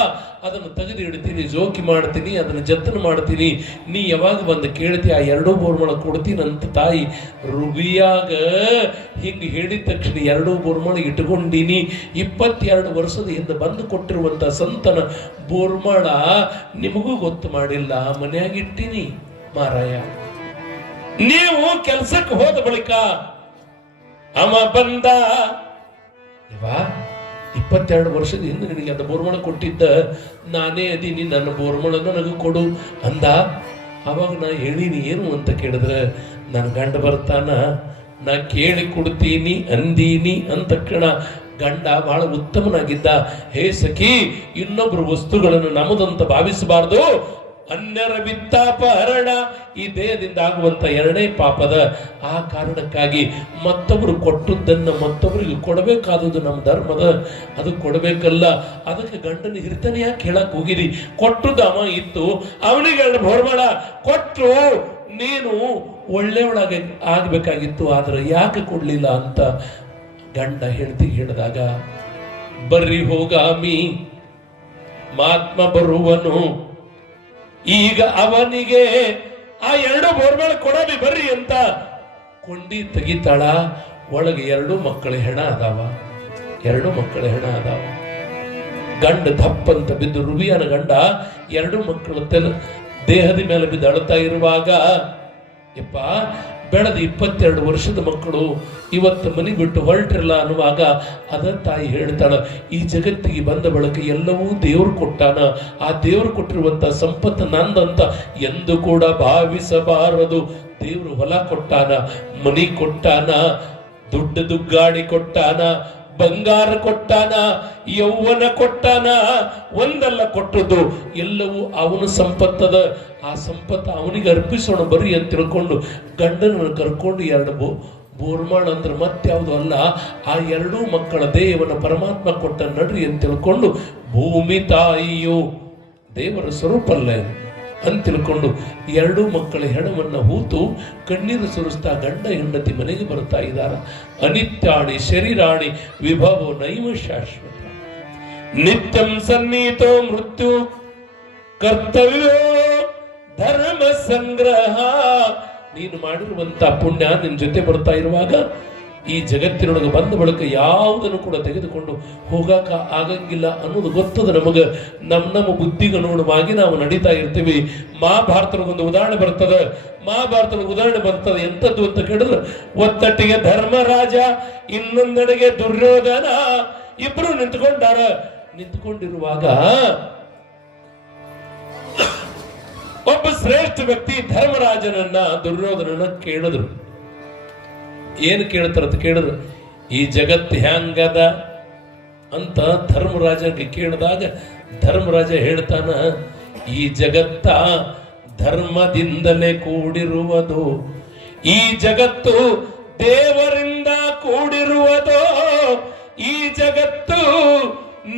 ಅದನ್ನು ತೆಗೆದು ಇಡ್ತೀನಿ, ಜೋಕಿ ಮಾಡ್ತೀನಿ, ಅದನ್ನು ಜತನ ಮಾಡ್ತೀನಿ. ನೀ ಯಾವಾಗ ಬಂದು ಕೇಳ್ತಿ ಆ 2 ಬೋರ್ಮಾಳ ಕೊಡ್ತೀನಂತ ತಾಯಿ ರುಬಿಯಾಗ ಹಿಂಗೆ ಹೇಳಿದ ತಕ್ಷಣ 2 ಬೋರ್ಮಾಳ ಇಟ್ಕೊಂಡಿನಿ. 22 ವರ್ಷದ ಹಿಂದೆ ಬಂದು ಕೊಟ್ಟಿರುವಂತ ಸಂತನ ಬೋರ್ಮಾಳ ನಿಮಗೂ ಗೊತ್ತು ಮಾಡಿಲ್ಲ, ಮನೆಯಾಗ ಇಟ್ಟಿನಿ ಮಾರಾಯ. ನೀವು ಕೆಲಸಕ್ಕೆ ಹೋದ ಬಳಿಕ ಅವ ಬಂದ. 22 ವರ್ಷದ ಹಿಂದೆ ನಿನಗೆ ಅದು ಬೋರ್ಮಳ ಕೊಟ್ಟಿದ್ದ ನಾನೇ ಅದೀನಿ, ನನ್ನ ಬೋರ್ಮಳ ನನಗೆ ಕೊಡು ಅಂದ. ಅವಾಗ ನಾ ಹೇಳಿನಿ ಏನು ಅಂತ ಕೇಳಿದ್ರೆ, ನನ್ನ ಗಂಡ ಬರ್ತಾನ, ನಾ ಕೇಳಿ ಕೊಡ್ತೀನಿ ಅಂದೀನಿ ಅಂದ ತಕ್ಷಣ ಗಂಡ ಬಹಳ ಉತ್ತಮನಾಗಿದ್ದ. ಹೇ ಸಖಿ, ಇನ್ನೊಬ್ರು ವಸ್ತುಗಳನ್ನು ನಮ್ಮದಂತ ಭಾವಿಸಬಾರ್ದು. ಅನ್ಯರ ವಿತ್ತಾಪಹರಣ ಈ ದೇಹದಿಂದ ಆಗುವಂತ 2ನೇ ಪಾಪದ. ಆ ಕಾರಣಕ್ಕಾಗಿ ಮತ್ತೊಬ್ರು ಕೊಟ್ಟದ್ದನ್ನ ಮತ್ತೊಬ್ಬರಿಗೆ ಕೊಡಬೇಕಾದದ್ದು ನಮ್ಮ ಧರ್ಮದ. ಅದು ಕೊಡಬೇಕಲ್ಲ. ಅದಕ್ಕೆ ಗಂಡನ ಹಿರ್ತನೆ ಯಾಕೆ ಹೇಳಕ್ ಹೋಗಿರಿ? ಕೊಟ್ಟದ್ದು ಅವ ಇತ್ತು, ಅವನಿಗೆ 2 ಬೋರ್ಮಳ ಕೊಟ್ಟರು, ನೀನು ಒಳ್ಳೆಯವಳಾಗಿ ಆಗ್ಬೇಕಾಗಿತ್ತು, ಆದ್ರೆ ಯಾಕೆ ಕೊಡ್ಲಿಲ್ಲ ಅಂತ ಗಂಡ ಹೆಂಡತಿ ಹೇಳಿದಾಗ, ಬರ್ರಿ ಹೋಗಾಮಿ ಮಹಾತ್ಮ ಬರುವನು. ಈಗ ಅವನಿಗೆ ಆ 2 ಬೋರ್ವೆಲ್ ಕೊಡಬಿ ಬರ್ರಿ ಅಂತ ಕೊಂಡಿ ತೆಗಿತಾಳ. ಒಳಗೆ 2 ಮಕ್ಕಳ ಹೆಣ ಅದಾವ. 2 ಮಕ್ಕಳ ಹೆಣ ಅದಾವ. ಗಂಡ ದಪ್ಪಂತ ಬಿದ್ದು, ರುಬಿಯನ ಗಂಡ 2 ಮಕ್ಕಳ ದೇಹದ ಮೇಲೆ ಬಿದ್ದು ಅಳ್ತಾ ಇರುವಾಗ, ಯಪ್ಪ ಬೆಳೆದ 22 ವರ್ಷದ ಮಕ್ಕಳು ಇವತ್ತು ಮನೆ ಬಿಟ್ಟು ಹೊರಟ್ರಲ್ಲ ಅನ್ನುವಾಗ ಅದ ತಾಯಿ ಹೇಳ್ತಾಳ, ಈ ಜಗತ್ತಿಗೆ ಬಂದ ಬಳಿಕ ಎಲ್ಲವೂ ದೇವ್ರು ಕೊಟ್ಟಾನ. ಆ ದೇವ್ರು ಕೊಟ್ಟಿರುವಂತ ಸಂಪತ್ತು ನಂದಂತ ಎಂದು ಕೂಡ ಭಾವಿಸಬಾರದು. ದೇವ್ರು ಹೊಲ ಕೊಟ್ಟಾನ, ಮನಿ ಕೊಟ್ಟಾನ, ದುಡ್ಡು ಗಾಡಿ ಕೊಟ್ಟಾನ, ಬಂಗಾರ ಕೊಟ್ಟಾನ, ಯೌವನ ಕೊಟ್ಟಾನ. ಒಂದಲ್ಲ ಕೊಟ್ಟದ್ದು ಎಲ್ಲವೂ ಅವನ ಸಂಪತ್ತದ. ಆ ಸಂಪತ್ತು ಅವನಿಗೆ ಅರ್ಪಿಸೋಣ ಬರ್ರಿ ಅಂತ ತಿಳ್ಕೊಂಡು ಗಂಡನನ್ನು ಕರ್ಕೊಂಡು 2 ಬೋರ್ಮಾಳ ಅಂದ್ರೆ ಮತ್ಯಾವುದು ಅಲ್ಲ, ಆ 2 ಮಕ್ಕಳ ದೇವನ ಪರಮಾತ್ಮ ಕೊಟ್ಟ ನಡ್ರಿ ಅಂತ ತಿಳ್ಕೊಂಡು, ಭೂಮಿ ತಾಯಿಯು ದೇವರ ಸ್ವರೂಪ ಅಲ್ಲ ಅಂತ ತಿಳ್ಕೊಂಡು 2 ಮಕ್ಕಳ ಹೆಣವನ್ನ ಹೂತು ಕಣ್ಣೀರು ಸುರಿಸ್ತಾ ಗಂಡ ಹೆಂಡತಿ ಮನೆಗೆ ಬರ್ತಾ ಇದ್ದಾರ. ಅನಿತ್ಯಾಣಿ ಶರೀರಾಣಿ ವಿಭವೋ ನೈವ ಶಾಶ್ವತ ನಿತ್ಯಂ ಸನ್ನಿಹಿತೋ ಮೃತ್ಯು ಕರ್ತವ್ಯೋ ಧರ್ಮ ಸಂಗ್ರಹ. ನೀನು ಮಾಡಿರುವಂತ ಪುಣ್ಯ ನಿನ್ ಜೊತೆ ಬರ್ತಾ ಇರುವಾಗ ಈ ಜಗತ್ತಿನೊಳಗೆ ಬಂದ ಬಳಿಕ ಯಾವುದನ್ನು ಕೂಡ ತೆಗೆದುಕೊಂಡು ಹೋಗಾಕ ಆಗಂಗಿಲ್ಲ ಅನ್ನೋದು ಗೊತ್ತದ ನಮಗ. ನಮ್ಮ ಬುದ್ಧಿಗನುಗುಣವಾಗಿ ನಾವು ನಡೀತಾ ಇರ್ತೀವಿ. ಮಹಾಭಾರತದೊಂದು ಉದಾಹರಣೆ ಬರ್ತದೆ. ಮಹಾಭಾರತದ ಉದಾಹರಣೆ ಬರ್ತದೆ ಎಂತದ್ದು ಅಂತ ಕೇಳಿದ್ರೆ, ಒತ್ತಟ್ಟಿಗೆ ಧರ್ಮರಾಜ, ಇನ್ನೊಂದೆಡೆಗೆ ದುರ್ಯೋಧನ, ಇಬ್ರು ನಿಂತ್ಕೊಂಡಾರ. ನಿಂತ್ಕೊಂಡಿರುವಾಗ ಒಬ್ಬ ಶ್ರೇಷ್ಠ ವ್ಯಕ್ತಿ ಧರ್ಮರಾಜನನ್ನ ದುರ್ಯೋಧನನ ಕೇಳಿದ್ರು. ಏನು ಕೇಳ್ತಾರಂತ ಕೇಳಿದ್ರು, ಈ ಜಗತ್ತು ಹ್ಯಾಂಗದ ಅಂತ ಧರ್ಮರಾಜನಿಗೆ ಕೇಳಿದಾಗ ಧರ್ಮರಾಜ ಹೇಳ್ತಾನ, ಈ ಜಗತ್ತ ಧರ್ಮದಿಂದಲೇ ಕೂಡಿರುವುದು, ಈ ಜಗತ್ತು ದೇವರಿಂದ ಕೂಡಿರುವುದು, ಈ ಜಗತ್ತು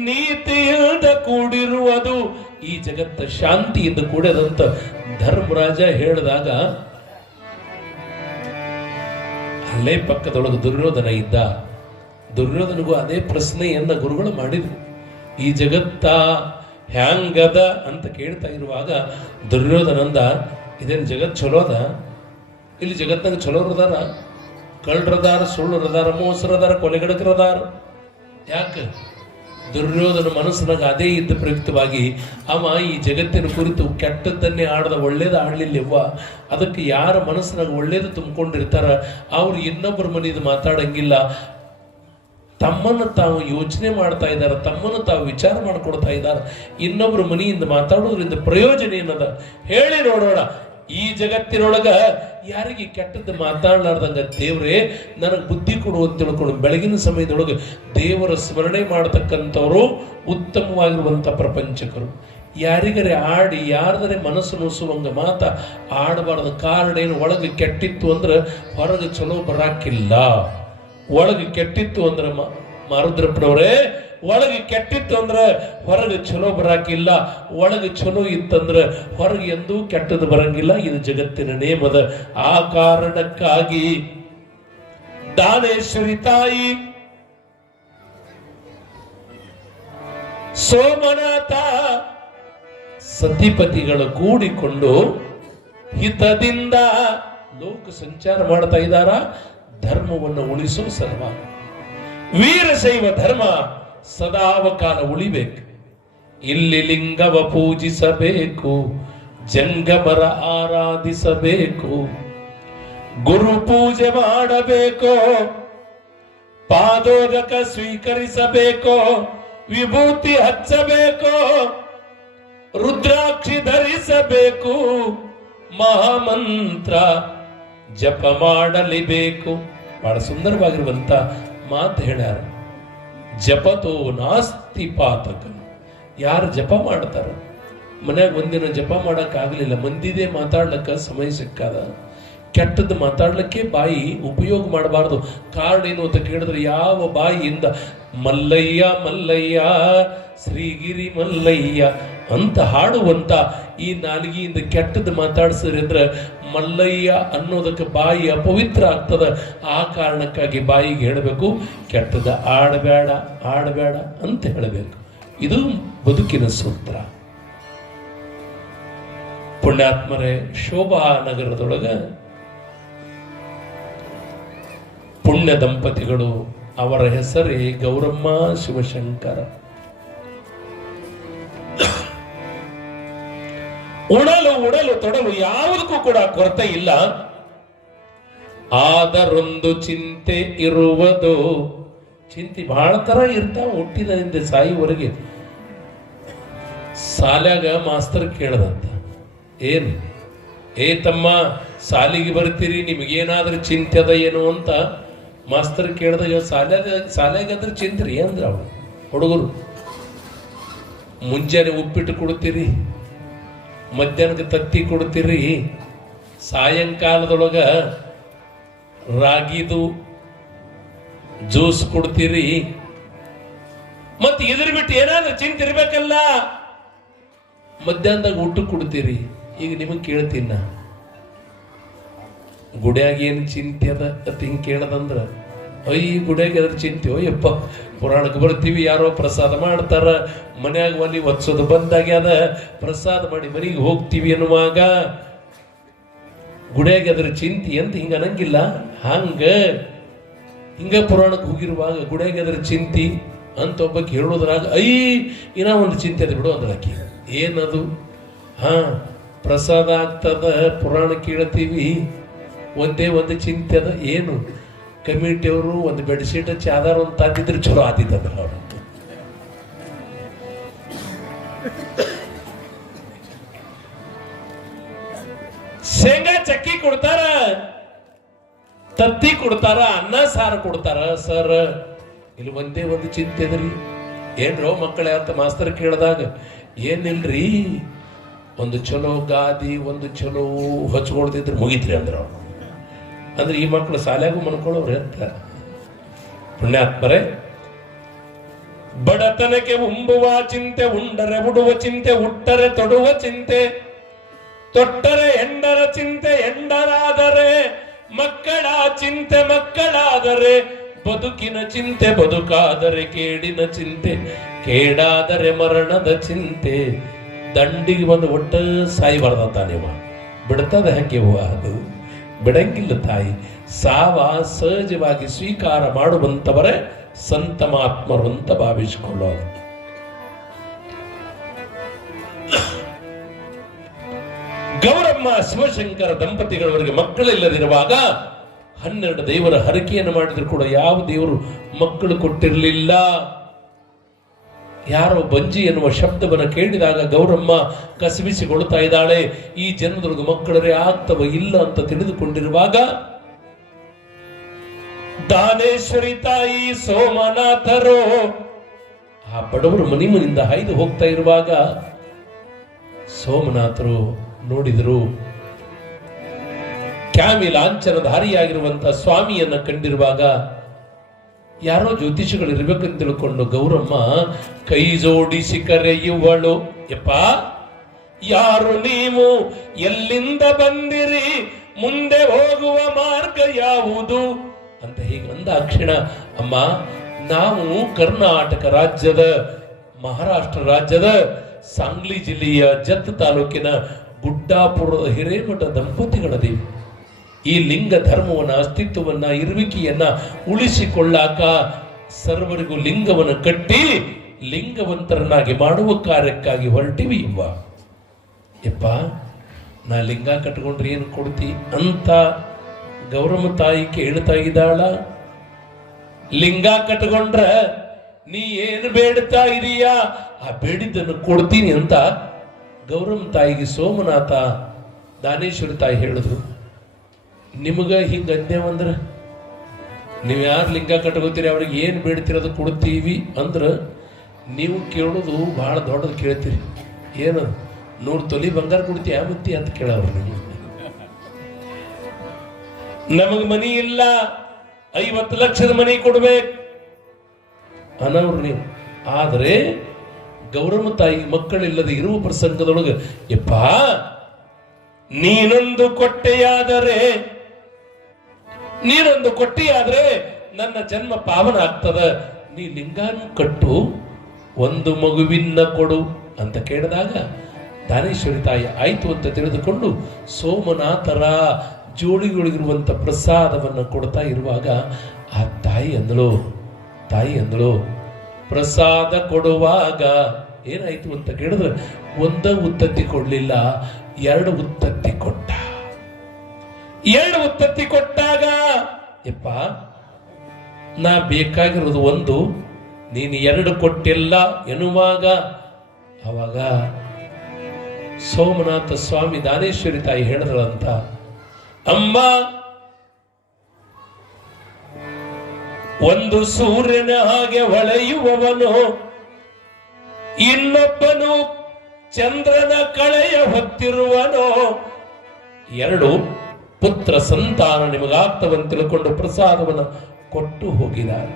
ನೀತಿಯಿಂದ ಕೂಡಿರುವುದು, ಈ ಜಗತ್ತ ಶಾಂತಿಯಿಂದ ಕೂಡಿದಂತ ಧರ್ಮರಾಜ ಹೇಳಿದಾಗ ಅಲ್ಲೇ ಪಕ್ಕದೊಳಗೆ ದುರ್ಯೋಧನ ಇದ್ದ. ದುರ್ಯೋಧನಿಗೂ ಅದೇ ಪ್ರಶ್ನೆಯನ್ನ ಗುರುಗಳು ಮಾಡಿದ್ರು. ಈ ಜಗತ್ತ ಹ್ಯಾಂಗದ ಅಂತ ಕೇಳ್ತಾ ಇರುವಾಗ ದುರ್ಯೋಧನಂದ, ಇದೇನು ಜಗತ್ ಚಲೋ ಅದ? ಇಲ್ಲಿ ಜಗತ್ತಾಗ ಚಲೋರದಾರ, ಕಳ್ಳರದಾರ, ಸುಳ್ಳರದಾರ, ಮೋಸರದಾರ, ಕೊಲೆಗಡಕರದಾರ. ಯಾಕೆ? ದುರ್ಯೋಧನ ಮನಸ್ಸಿನಾಗ ಅದೇ ಇದ್ದ ಪ್ರಯುಕ್ತವಾಗಿ ಅವ ಈ ಜಗತ್ತಿನ ಕುರಿತು ಕೆಟ್ಟದ್ದನ್ನೇ ಆಡದ, ಒಳ್ಳೇದು ಆಡ್ಲಿಲ್ಲವ್ವ. ಅದಕ್ಕೆ ಯಾರ ಮನಸ್ಸಿನಾಗ ಒಳ್ಳೇದು ತುಂಬಿಕೊಂಡಿರ್ತಾರ ಅವ್ರು ಇನ್ನೊಬ್ಬರ ಮನೆಯದು ಮಾತಾಡಂಗಿಲ್ಲ. ತಮ್ಮನ್ನು ತಾವು ಯೋಚನೆ ಮಾಡ್ತಾ ಇದ್ದಾರೆ, ತಮ್ಮನ್ನು ತಾವು ವಿಚಾರ ಮಾಡ್ಕೊಡ್ತಾ ಇದ್ದಾರೆ. ಇನ್ನೊಬ್ಬರ ಮನೆಯಿಂದ ಮಾತಾಡೋದ್ರಿಂದ ಪ್ರಯೋಜನ ಏನದ ಹೇಳಿ ನೋಡೋಣ. ಈ ಜಗತ್ತಿನೊಳಗ ಯಾರಿಗೆ ಕೆಟ್ಟದ್ದು ಮಾತಾಡ್ಲಾರ್ದಂಗ ದೇವ್ರೇ ನನಗೆ ಬುದ್ಧಿ ಕೊಡು ಅಂತ ತಿಳ್ಕೊಂಡು ಬೆಳಗಿನ ಸಮಯದೊಳಗೆ ದೇವರ ಸ್ಮರಣೆ ಮಾಡತಕ್ಕಂಥವರು ಉತ್ತಮವಾಗಿರುವಂಥ ಪ್ರಪಂಚಕರು. ಯಾರಿಗರೆ ಆಡಿ ಯಾರದರೆ ಮನಸ್ಸು ನೋಸುವಂಗ ಮಾತ ಆಡಬಾರ್ದು. ಕಾರಣ ಏನು? ಒಳಗೆ ಕೆಟ್ಟಿತ್ತು ಅಂದ್ರೆ ಹೊರಗೆ ಚಲೋ ಬರಾಕಿಲ್ಲ. ಒಳಗೆ ಕೆಟ್ಟಿತ್ತು ಅಂದ್ರೆ ಮಾರುದ್ರಪ್ಪನವರೇ, ಒಳಗೆ ಕೆಟ್ಟಿತ್ತು ಅಂದ್ರೆ ಹೊರಗೆ ಚಲೋ ಬರಾಕಿಲ್ಲ. ಒಳಗೆ ಚಲೋ ಇತ್ತಂದ್ರೆ ಹೊರಗೆ ಎಂದೂ ಕೆಟ್ಟದ್ದು ಬರಂಗಿಲ್ಲ. ಇದು ಜಗತ್ತಿನ ನೇಮದ. ಆ ಕಾರಣಕ್ಕಾಗಿ ದಾನೇಶ್ವರಿ ತಾಯಿ ಸೋಮನಾಥ ಸತಿಪತಿಗಳು ಕೂಡಿಕೊಂಡು ಹಿತದಿಂದ ಲೋಕ ಸಂಚಾರ ಮಾಡ್ತಾ ಇದ್ದಾರ. ಧರ್ಮವನ್ನು ಉಳಿಸೋ ಸಲುವಾಗಿ ವೀರಶೈವ ಧರ್ಮ ಸದಾವಕಾಲ ಉಳಿಬೇಕು. ಇಲ್ಲಿ ಲಿಂಗವ ಪೂಜಿಸಬೇಕು, ಜಂಗಮರ ಆರಾಧಿಸಬೇಕು, ಗುರು ಪೂಜೆ ಮಾಡಬೇಕು, ಪಾದೋದಕ ಸ್ವೀಕರಿಸಬೇಕು, ವಿಭೂತಿ ಹಚ್ಚಬೇಕು, ರುದ್ರಾಕ್ಷಿ ಧರಿಸಬೇಕು, ಮಹಾಮಂತ್ರ ಜಪ ಮಾಡಲೇಬೇಕು. ಬಹಳ ಸುಂದರವಾಗಿರುವಂತ ಮಾತು ಹೇಳ್ಯಾರ. ಜಪತೋ ನಾಸ್ತಿ ಪಾತಕ. ಯಾರು ಜಪ ಮಾಡ್ತಾರ, ಮನ್ಯಾಗ ಒಂದಿನ ಜಪ ಮಾಡಕ್ ಆಗ್ಲಿಲ್ಲ, ಮಂದಿದೇ ಮಾತಾಡ್ಲಕ್ಕ ಸಮಯ ಸಿಕ್ಕಾದ. ಕೆಟ್ಟದ್ದು ಮಾತಾಡ್ಲಿಕ್ಕೆ ಬಾಯಿ ಉಪಯೋಗ ಮಾಡಬಾರ್ದು. ಕಾರಣ ಏನು ಅಂತ ಕೇಳಿದ್ರೆ, ಯಾವ ಬಾಯಿಯಿಂದ ಮಲ್ಲಯ್ಯ ಮಲ್ಲಯ್ಯ ಶ್ರೀಗಿರಿ ಮಲ್ಲಯ್ಯ ಅಂತ ಹಾಡುವಂತ ಈ ನಾಲಿಗೆಯಿಂದ ಕೆಟ್ಟದ್ದು ಮಾತಾಡ್ಸಿದ್ರೆ ಅಂದ್ರೆ ಮಲ್ಲಯ್ಯ ಅನ್ನೋದಕ್ಕೆ ಬಾಯಿ ಅಪವಿತ್ರ ಆಗ್ತದ. ಆ ಕಾರಣಕ್ಕಾಗಿ ಬಾಯಿಗೆ ಹೇಳಬೇಕು, ಕೆಟ್ಟದ ಆಡಬೇಡ ಆಡಬೇಡ ಅಂತ ಹೇಳಬೇಕು. ಇದು ಬದುಕಿನ ಸೂತ್ರ. ಪುಣ್ಯಾತ್ಮರೇ, ಶೋಭಾ ನಗರದೊಳಗ ಪುಣ್ಯ ದಂಪತಿಗಳು, ಅವರ ಹೆಸರೇ ಗೌರಮ್ಮ ಶಿವಶಂಕರ. ಉಣಲು ತೊಡಲು ಯಾವುದಕ್ಕೂ ಕೂಡ ಕೊರತೆ ಇಲ್ಲ. ಆದರೊಂದು ಚಿಂತೆ ಇರುವುದು. ಚಿಂತೆ ಬಹಳ ತರ ಇರ್ತಾವ ಹುಟ್ಟಿದ ಸಾಯಿವರೆಗೆ. ಸಾಲ್ಯಾಗ ಮಾಸ್ತರ್ ಕೇಳದಂತ, ಏನು ತಮ್ಮ ಸಾಲಿಗೆ ಬರ್ತೀರಿ, ನಿಮಗೇನಾದ್ರೂ ಚಿಂತೆ ಅದ ಏನು ಅಂತ ಮಾಸ್ತರ್ ಕೇಳಿದಾಗ ಸಾಲ್ಯಾಗಾದ್ರೆ ಚಿಂತ್ರಿ ಅಂದ್ರ ಅವ್ರು ಹುಡುಗರು. ಮುಂಜಾನೆ ಉಪ್ಪಿಟ್ಟು ಕೊಡ್ತೀರಿ, ಮಧ್ಯಾಹ್ನಕ್ಕೆ ತತ್ತಿ ಕೊಡ್ತೀರಿ, ಸಾಯಂಕಾಲದೊಳಗ ರಾಗಿದು ಜ್ಯೂಸ್ ಕೊಡ್ತೀರಿ, ಮತ್ತೆ ಇದ್ರ ಬಿಟ್ಟು ಏನಾದ್ರೂ ಚಿಂತೆ ಇರ್ಬೇಕಲ್ಲ. ಮಧ್ಯಾಹ್ನದಾಗ ಊಟ ಕೊಡ್ತೀರಿ. ಈಗ ನಿಮಗ್ ಕೇಳ್ತೀನ, ಗುಡ್ಯಾಗ ಏನ್ ಚಿಂತೆ ಅದ ಅಂತ ಹಿಂಗ್ ಕೇಳದಂದ್ರ, ಅಯ್ಯ ಗುಡ್ಯಾಗ ಅದ್ರ ಚಿಂತೆ, ಯಪ್ಪ ಪುರಾಣಕ್ಕೆ ಬರ್ತೀವಿ, ಯಾರೋ ಪ್ರಸಾದ ಮಾಡ್ತಾರ, ಮನ್ಯಾಗ ಒಲಿ ಒತ್ಸೋದು ಬಂದಾಗ್ಯದ, ಪ್ರಸಾದ ಮಾಡಿ ಮನೆಗೆ ಹೋಗ್ತೀವಿ ಅನ್ನುವಾಗ ಗುಡ್ಯಾಗ ಅದ್ರ ಚಿಂತೆ ಅಂತ ಹಿಂಗ ಅನ್ನಂಗಿಲ್ಲ. ಹಿಂಗ ಪುರಾಣಕ್ಕೆ ಹೋಗಿರುವಾಗ ಗುಡ್ಯಾಗ ಅದ್ರ ಚಿಂತಿ ಅಂತ ಒಬ್ಬಕ್ಕೆ ಹೇಳೋದ್ರಾಗ ಇನ್ನ ಒಂದು ಚಿಂತೆ ಅದ ಬಿಡು ಅಂದ್ರಾಕಿ. ಏನದು? ಪ್ರಸಾದ ಆಗ್ತದ, ಪುರಾಣ ಕೇಳ್ತೀವಿ, ಒಂದೇ ಒಂದು ಚಿಂತೆ ಅದ. ಏನು? ಕಮಿಟಿಯವರು ಒಂದು ಬೆಡ್ಶೀಟ್ ಚಾದಾರ ಒಂದು ತಂದಿದ್ರೆ ಚಲೋ ಆದಿತ್ತಂದ್ರ ಅವ್ರು. ಶೇಂಗಾ ಚಕ್ಕಿ ಕೊಡ್ತಾರ, ತತ್ತಿ ಕೊಡ್ತಾರ, ಅನ್ನ ಸಾರು ಕೊಡ್ತಾರ. ಸರ್ ಇಲ್ಲಿ ಒಂದೇ ಒಂದು ಚಿಂತೆ ಅದ್ರಿ. ಏನ್ರೋ ಮಕ್ಕಳ ಅಂತ ಮಾಸ್ತರ್ ಕೇಳಿದಾಗ, ಏನಿಲ್ರಿ, ಒಂದು ಚಲೋ ಗಾದಿ, ಒಂದು ಚಲೋ ಹಚ್ಕೊಳ್ತಿದ್ರೆ ಮುಗಿತ್ರಿ ಅಂದ್ರ ಅವ್ರು. ಅಂದ್ರೆ ಈ ಮಕ್ಕಳು ಶಾಲೆಗೂ ಮನ್ಕೊಳ್ಳೋರು ಅಂತ. ಪುಣ್ಯಾತ್ಮರೇ, ಬಡತನಕ್ಕೆ ಉಂಬುವ ಚಿಂತೆ, ಉಂಡರೆ ಉಡುವ ಚಿಂತೆ, ಉಟ್ಟರೆ ತೊಡುವ ಚಿಂತೆ, ತೊಟ್ಟರೆ ಎಂಡರ ಚಿಂತೆ, ಎಂಡರಾದರೆ ಮಕ್ಕಳ ಚಿಂತೆ, ಮಕ್ಕಳಾದರೆ ಬದುಕಿನ ಚಿಂತೆ, ಬದುಕಾದರೆ ಕೇಡಿನ ಚಿಂತೆ, ಕೇಡಾದರೆ ಮರಣದ ಚಿಂತೆ. ದಂಡಿಗೆ ಬಂದು ಒಟ್ಟ ಸಾಯ್ಬಾರ್ದಂತ ನೀವ ಬಿಡ್ತದ ಹೆಂಗೆ ಅದು ಬಿಡಂಗಿಲ್ಲ ತಾಯಿ. ಸಾವ ಸಹಜವಾಗಿ ಸ್ವೀಕಾರ ಮಾಡುವಂತವರೇ ಸಂತ ಮಹಾತ್ಮರು ಅಂತ ಭಾವಿಸಿಕೊಳ್ಳೋದು. ಗೌರಮ್ಮ ಶಿವಶಂಕರ ದಂಪತಿಗಳವರಿಗೆ ಮಕ್ಕಳಿಲ್ಲದಿರುವಾಗ 12 ದೇವರ ಹರಕೆಯನ್ನು ಮಾಡಿದ್ರು ಕೂಡ ಯಾವ ದೇವರು ಮಕ್ಕಳು ಕೊಟ್ಟಿರಲಿಲ್ಲ. ಯಾರೋ ಬಂಜಿ ಎನ್ನುವ ಶಬ್ದವನ್ನು ಕೇಳಿದಾಗ ಗೌರಮ್ಮ ಕಸಬಿಸಿಕೊಳ್ತಾ ಇದ್ದಾಳೆ. ಈ ಜನ್ಮದೊಳಗೆ ಮಕ್ಕಳರೇ ಆಗ್ತವ ಇಲ್ಲ ಅಂತ ತಿಳಿದುಕೊಂಡಿರುವಾಗ ದಾನೇಶ್ವರಿ ತಾಯಿ ಸೋಮನಾಥರು ಆ ಬಡವರು ಮನಿಮನಿಂದ ಹಾಯ್ದು ಹೋಗ್ತಾ ಇರುವಾಗ ಸೋಮನಾಥರು ನೋಡಿದರು. ಕ್ಯಾಮಿ ಲಾಂಛನಧಾರಿಯಾಗಿರುವಂತಹ ಸ್ವಾಮಿಯನ್ನ ಕಂಡಿರುವಾಗ ಯಾರೋ ಜ್ಯೋತಿಷಿಗಳು ಇರ್ಬೇಕಂತ ತಿಳ್ಕೊಂಡು ಗೌರಮ್ಮ ಕೈ ಜೋಡಿಸಿ ಕರೆಯುವಳು, ಯಪ್ಪ ಯಾರು ನೀವು, ಎಲ್ಲಿಂದ ಬಂದಿರಿ, ಮುಂದೆ ಹೋಗುವ ಮಾರ್ಗ ಯಾವುದು ಅಂತ ಹೀಗೆ ಅಂದಾಕ್ಷಣ, ಅಮ್ಮ ನಾವು ಕರ್ನಾಟಕ ರಾಜ್ಯದ, ಮಹಾರಾಷ್ಟ್ರ ರಾಜ್ಯದ ಸಾಂಗ್ಲಿ ಜಿಲ್ಲೆಯ ಜತ್ ತಾಲೂಕಿನ ಗುಡ್ಡಾಪುರದ ಹಿರೇಮಠ ದಂಪತಿಗಳದೇವಿ. ಈ ಲಿಂಗ ಧರ್ಮವನ್ನ, ಅಸ್ತಿತ್ವವನ್ನ, ಇರುವಿಕೆಯನ್ನ ಉಳಿಸಿಕೊಳ್ಳಾಕ ಸರ್ವರಿಗೂ ಲಿಂಗವನ್ನು ಕಟ್ಟಿ ಲಿಂಗವಂತರನ್ನಾಗಿ ಮಾಡುವ ಕಾರ್ಯಕ್ಕಾಗಿ ಹೊರಟಿವಿ. ಯಪ್ಪ ನಾ ಲಿಂಗ ಕಟ್ಕೊಂಡ್ರೆ ಏನು ಕೊಡ್ತಿ ಅಂತ ಗೌರಮ್ಮ ತಾಯಿ ಕೇಳ್ತಾ ಇದ್ದಾಳ. ಲಿಂಗ ಕಟ್ಕೊಂಡ್ರ ನೀ ಏನು ಬೇಡ್ತಾ ಇದೀಯಾ ಆ ಬೇಡಿದ್ದನ್ನು ಕೊಡ್ತೀನಿ ಅಂತ ಗೌರಮ್ಮ ತಾಯಿಗೆ ಸೋಮನಾಥ ದಾನೇಶ್ವರಿ ತಾಯಿ ಹೇಳಿದ್ರು. ನಿಮಗ ಹಿಂಗ ಅಂದೇವಂದ್ರ ನೀವು ಯಾರು ಲಿಂಗ ಕಟ್ಕೋತೀರಿ ಅವ್ರಿಗೆ ಏನು ಬೇಡ್ತಿರೋದು ಕೊಡ್ತೀವಿ ಅಂದ್ರ ನೀವು ಕೇಳೋದು ಬಹಳ ದೊಡ್ಡದು ಕೇಳ್ತೀರಿ. ಏನು 100 ತೊಲಿ ಬಂಗಾರ ಕೊಡ್ತೀಯ ಮುತ್ತಿ ಅಂತ ಕೇಳವ್ರು. ನೀವು ನಮಗ್ ಮನಿ ಇಲ್ಲ, 50 ಲಕ್ಷದ ಮನಿ ಕೊಡ್ಬೇಕು ಅನ್ನೋರು ನೀವು. ಆದ್ರೆ ಗೌರಮ್ಮ ತಾಯಿ ಮಕ್ಕಳಿಲ್ಲದೆ ಇರುವ ಪ್ರಸಂಗದೊಳಗೆ, ಯಪ್ಪ ನೀನೊಂದು ಕೊಟ್ಟೆಯಾದರೆ ನನ್ನ ಜನ್ಮ ಪಾವನ ಆಗ್ತದ, ನೀ ಲಿಂಗಾನು ಕಟ್ಟು, ಒಂದು ಮಗುವಿನ ಕೊಡು ಅಂತ ಕೇಳಿದಾಗ ದಾನೇಶ್ವರಿ ತಾಯಿ ಆಯ್ತು ಅಂತ ತಿಳಿದುಕೊಂಡು ಸೋಮನಾಥರ ಜೋಡಿಗಳಿಗಿರುವಂಥ ಪ್ರಸಾದವನ್ನು ಕೊಡ್ತಾ ಇರುವಾಗ ಆ ತಾಯಿ ಅಂದಳು ಪ್ರಸಾದ ಕೊಡುವಾಗ ಏನಾಯ್ತು ಅಂತ ಕೇಳಿದ್ರೆ ಒಂದ ಉತ್ತತ್ತಿ ಕೊಡ್ಲಿಲ್ಲ, 2 ಉತ್ತತ್ತಿ ಕೊಟ್ಟ. 2 ಉತ್ತತ್ತಿ ಕೊಟ್ಟಾಗ ಯಪ್ಪ ನಾ ಬೇಕಾಗಿರೋದು 1, ನೀನು 2 ಕೊಟ್ಟಿಲ್ಲ ಎನ್ನುವಾಗ ಅವಾಗ ಸೋಮನಾಥ ಸ್ವಾಮಿ ದಾನೇಶ್ವರಿ ತಾಯಿ ಹೇಳಿದ್ರಂತ, ಅಮ್ಮ ಒಂದು ಸೂರ್ಯನ ಹಾಗೆ ಹೊಳೆಯುವವನು, ಇನ್ನೊಬ್ಬನು ಚಂದ್ರನ ಕಳೆಯ ಹೊತ್ತಿರುವನು. 2 ಪುತ್ರ ಸಂತಾನ ನಿಮಗಾಗ್ತವಂತ ತಿಳ್ಕೊಂಡು ಪ್ರಸಾದವನ್ನು ಕೊಟ್ಟು ಹೋಗಿದ್ದಾರೆ.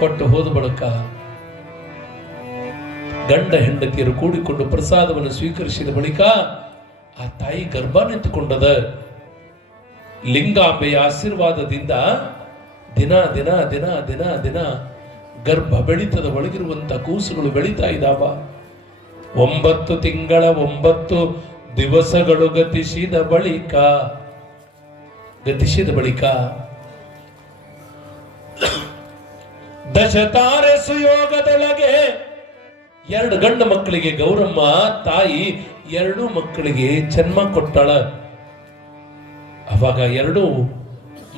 ಕೊಟ್ಟು ಹೋದ ಬಳಿಕ ಗಂಡ ಹೆಂಡತಿಯರು ಕೂಡಿಕೊಂಡು ಪ್ರಸಾದವನ್ನು ಸ್ವೀಕರಿಸಿದ ಬಳಿಕ ಆ ತಾಯಿ ಗರ್ಭನೆತ್ತುಕೊಂಡದ. ಲಿಂಗಾಂಬೆಯ ಆಶೀರ್ವಾದದಿಂದ ದಿನ ದಿನ ದಿನ ದಿನ ದಿನ ಗರ್ಭ ಬೆಳೀತದ. ಒಳಗಿರುವಂತ ಕೂಸುಗಳು ಬೆಳೀತಾ ಇದ್ದಾವ. 9 ತಿಂಗಳ 9 ದಿವಸಗಳು ಗತಿಸಿದ ಬಳಿಕ ದಶತಾರೆ ಸುಯೋಗದೊಳಗೆ 2 ಗಂಡು ಮಕ್ಕಳಿಗೆ ಗೌರಮ್ಮ ತಾಯಿ 2 ಮಕ್ಕಳಿಗೆ ಜನ್ಮ ಕೊಟ್ಟಳ. ಅವಾಗ 2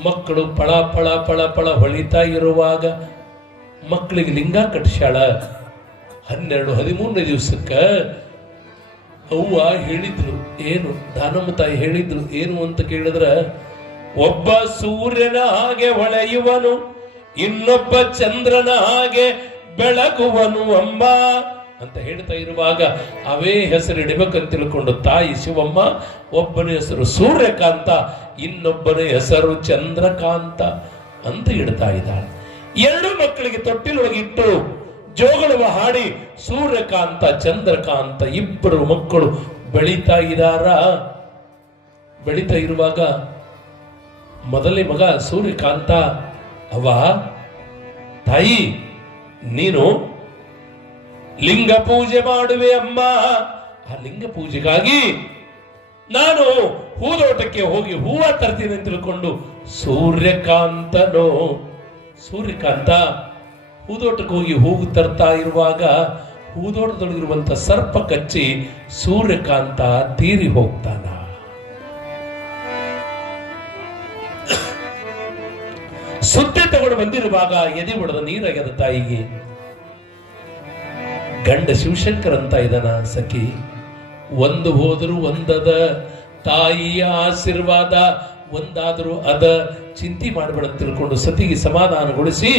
ಮಕ್ಕಳು ಫಳ ಫಳ ಫಳ ಫಳ ಹೊಳಿತಾ ಇರುವಾಗ ಮಕ್ಕಳಿಗೆ ಲಿಂಗ ಕಟ್ಟಿಸ್ಯಾಳ. 12-13 ದಿವಸಕ್ಕ ಅವ್ವ ಹೇಳಿದ್ರು ಏನು, ದಾನಮ್ಮ ತಾಯಿ ಹೇಳಿದ್ರು ಏನು ಅಂತ ಕೇಳಿದ್ರ, ಒಬ್ಬ ಸೂರ್ಯನ ಹಾಗೆ ಹೊಳೆಯುವನು, ಇನ್ನೊಬ್ಬ ಚಂದ್ರನ ಹಾಗೆ ಬೆಳಗುವನು ಅಂಬ ಅಂತ ಹೇಳ್ತಾ ಇರುವಾಗ ಅವೇ ಹೆಸರಿಡಬೇಕಂತ ತಿಳ್ಕೊಂಡು ತಾಯಿ ಶಿವಮ್ಮ ಒಬ್ಬನ ಹೆಸರು ಸೂರ್ಯಕಾಂತ, ಇನ್ನೊಬ್ಬನ ಹೆಸರು ಚಂದ್ರಕಾಂತ ಅಂತ ಇಡ್ತಾ ಇದ್ದಾಳೆ. 2 ಮಕ್ಕಳಿಗೆ ತೊಟ್ಟಿಲೊಳಗಿಟ್ಟು ಜೋಗಳವ ಹಾಡಿ ಸೂರ್ಯಕಾಂತ ಚಂದ್ರಕಾಂತ 2 ಮಕ್ಕಳು ಬೆಳೀತಾ ಇರುವಾಗ ಮೊದಲೇ ಮಗ ಸೂರ್ಯಕಾಂತ, ಅವ ತಾಯಿ ನೀನು ಲಿಂಗ ಪೂಜೆ ಮಾಡುವೆ ಅಮ್ಮ. ಆ ಲಿಂಗ ಪೂಜೆಗಾಗಿ ನಾನು ಹೂದೋಟಕ್ಕೆ ಹೋಗಿ ಹೂವ ತರ್ತೀನಿ ಅಂತ ತಿಳ್ಕೊಂಡು ಸೂರ್ಯಕಾಂತ ಹೂದೋಟಕ್ಕೆ ಹೋಗಿ ಹೂವು ತರ್ತಾ ಇರುವಾಗ ಹೂದೋಟದೊಳಗಿರುವಂತ ಸರ್ಪ ಕಚ್ಚಿ ಸೂರ್ಯಕಾಂತ ತೀರಿ ಹೋಗ್ತಾನ. ಸುದ್ದಿ ತಗೊಂಡು ಬಂದಿರುವಾಗ ಎದೆ ಹೊಡೆದ ನೀರಾಗ್ಯದ ತಾಯಿಗೆ. ಗಂಡ ಶಿವಶಂಕರ್ ಅಂತ ಇದ್ದಾನ ಸಖಿ, ಒಂದು ಹೋದರೂ ಒಂದದ, ತಾಯಿಯ ಆಶೀರ್ವಾದ ಒಂದಾದರೂ ಅದ, ಚಿಂತೆ ಮಾಡಬೇಡ ತಿಳ್ಕೊಂಡು ಸತಿಗೆ ಸಮಾಧಾನಗೊಳಿಸಿ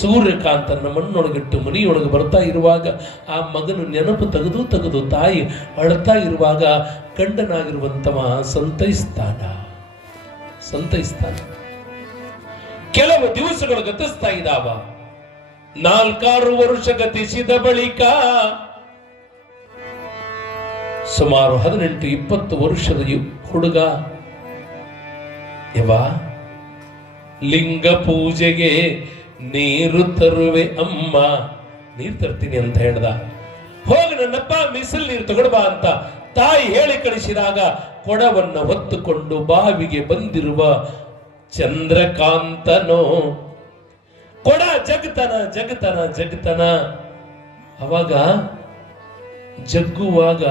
ಸೂರ್ಯಕಾಂತನ ಮಣ್ಣೊಳಗಿಟ್ಟು ಮನೆಯೊಳಗೆ ಬರ್ತಾ ಇರುವಾಗ ಆ ಮಗನ ನೆನಪು ತೆಗೆದು ತಾಯಿ ಅಳ್ತಾ ಇರುವಾಗ ಗಂಡನಾಗಿರುವಂತವ ಸಂತೈಸ್ತಾನ. ಕೆಲವು ದಿವಸಗಳು ಗತಿಸ್ತಾ ಇದ್ದಾವ. 4-6 ವರ್ಷ ಗತಿಸಿದ ಬಳಿಕ ಸುಮಾರು 18-20 ವರ್ಷದ ಹುಡುಗ, ಲಿಂಗ ಪೂಜೆಗೆ ನೀರು ತರುವೆ ಅಮ್ಮ, ನೀರು ತರ್ತೀನಿ ಅಂತ ಹೇಳ್ದ. ಹೋಗಿ ನನ್ನಪ್ಪ ಮಿಸಲ್ ನೀರು ತಗೊಳ್ಬಾ ಅಂತ ತಾಯಿ ಹೇಳಿ ಕಳಿಸಿದಾಗ ಕೊಡವನ್ನ ಹೊತ್ತುಕೊಂಡು ಬಾವಿಗೆ ಬಂದಿರುವ ಚಂದ್ರಕಾಂತನೋ ಕೊಡ ಜಗತನ ಅವಾಗ ಜಗ್ಗುವಾಗ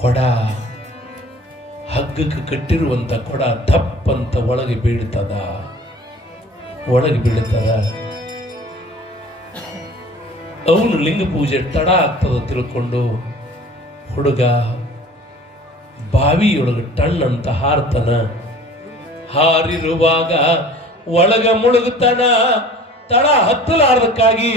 ಕೊಡ ಹಗ್ಗಕ್ಕೆ ಕಟ್ಟಿರುವಂತ ಕೊಡ ತಪ್ಪಂತ ಒಳಗೆ ಬೀಳ್ತದ. ಅವನು ಲಿಂಗ ಪೂಜೆ ತಡ ಆಗ್ತದ ತಿಳ್ಕೊಂಡು ಹುಡುಗ ಬಾವಿಯೊಳಗೆ ಟಣ್ಣಂತ ಹಾರ್ತನ. ಹಾರಿರುವಾಗ ಒಳಗ ಮುಳುಗುತ್ತಾನ. ತಳ ಹತ್ತಲಾರ್ದಕ್ಕಾಗಿ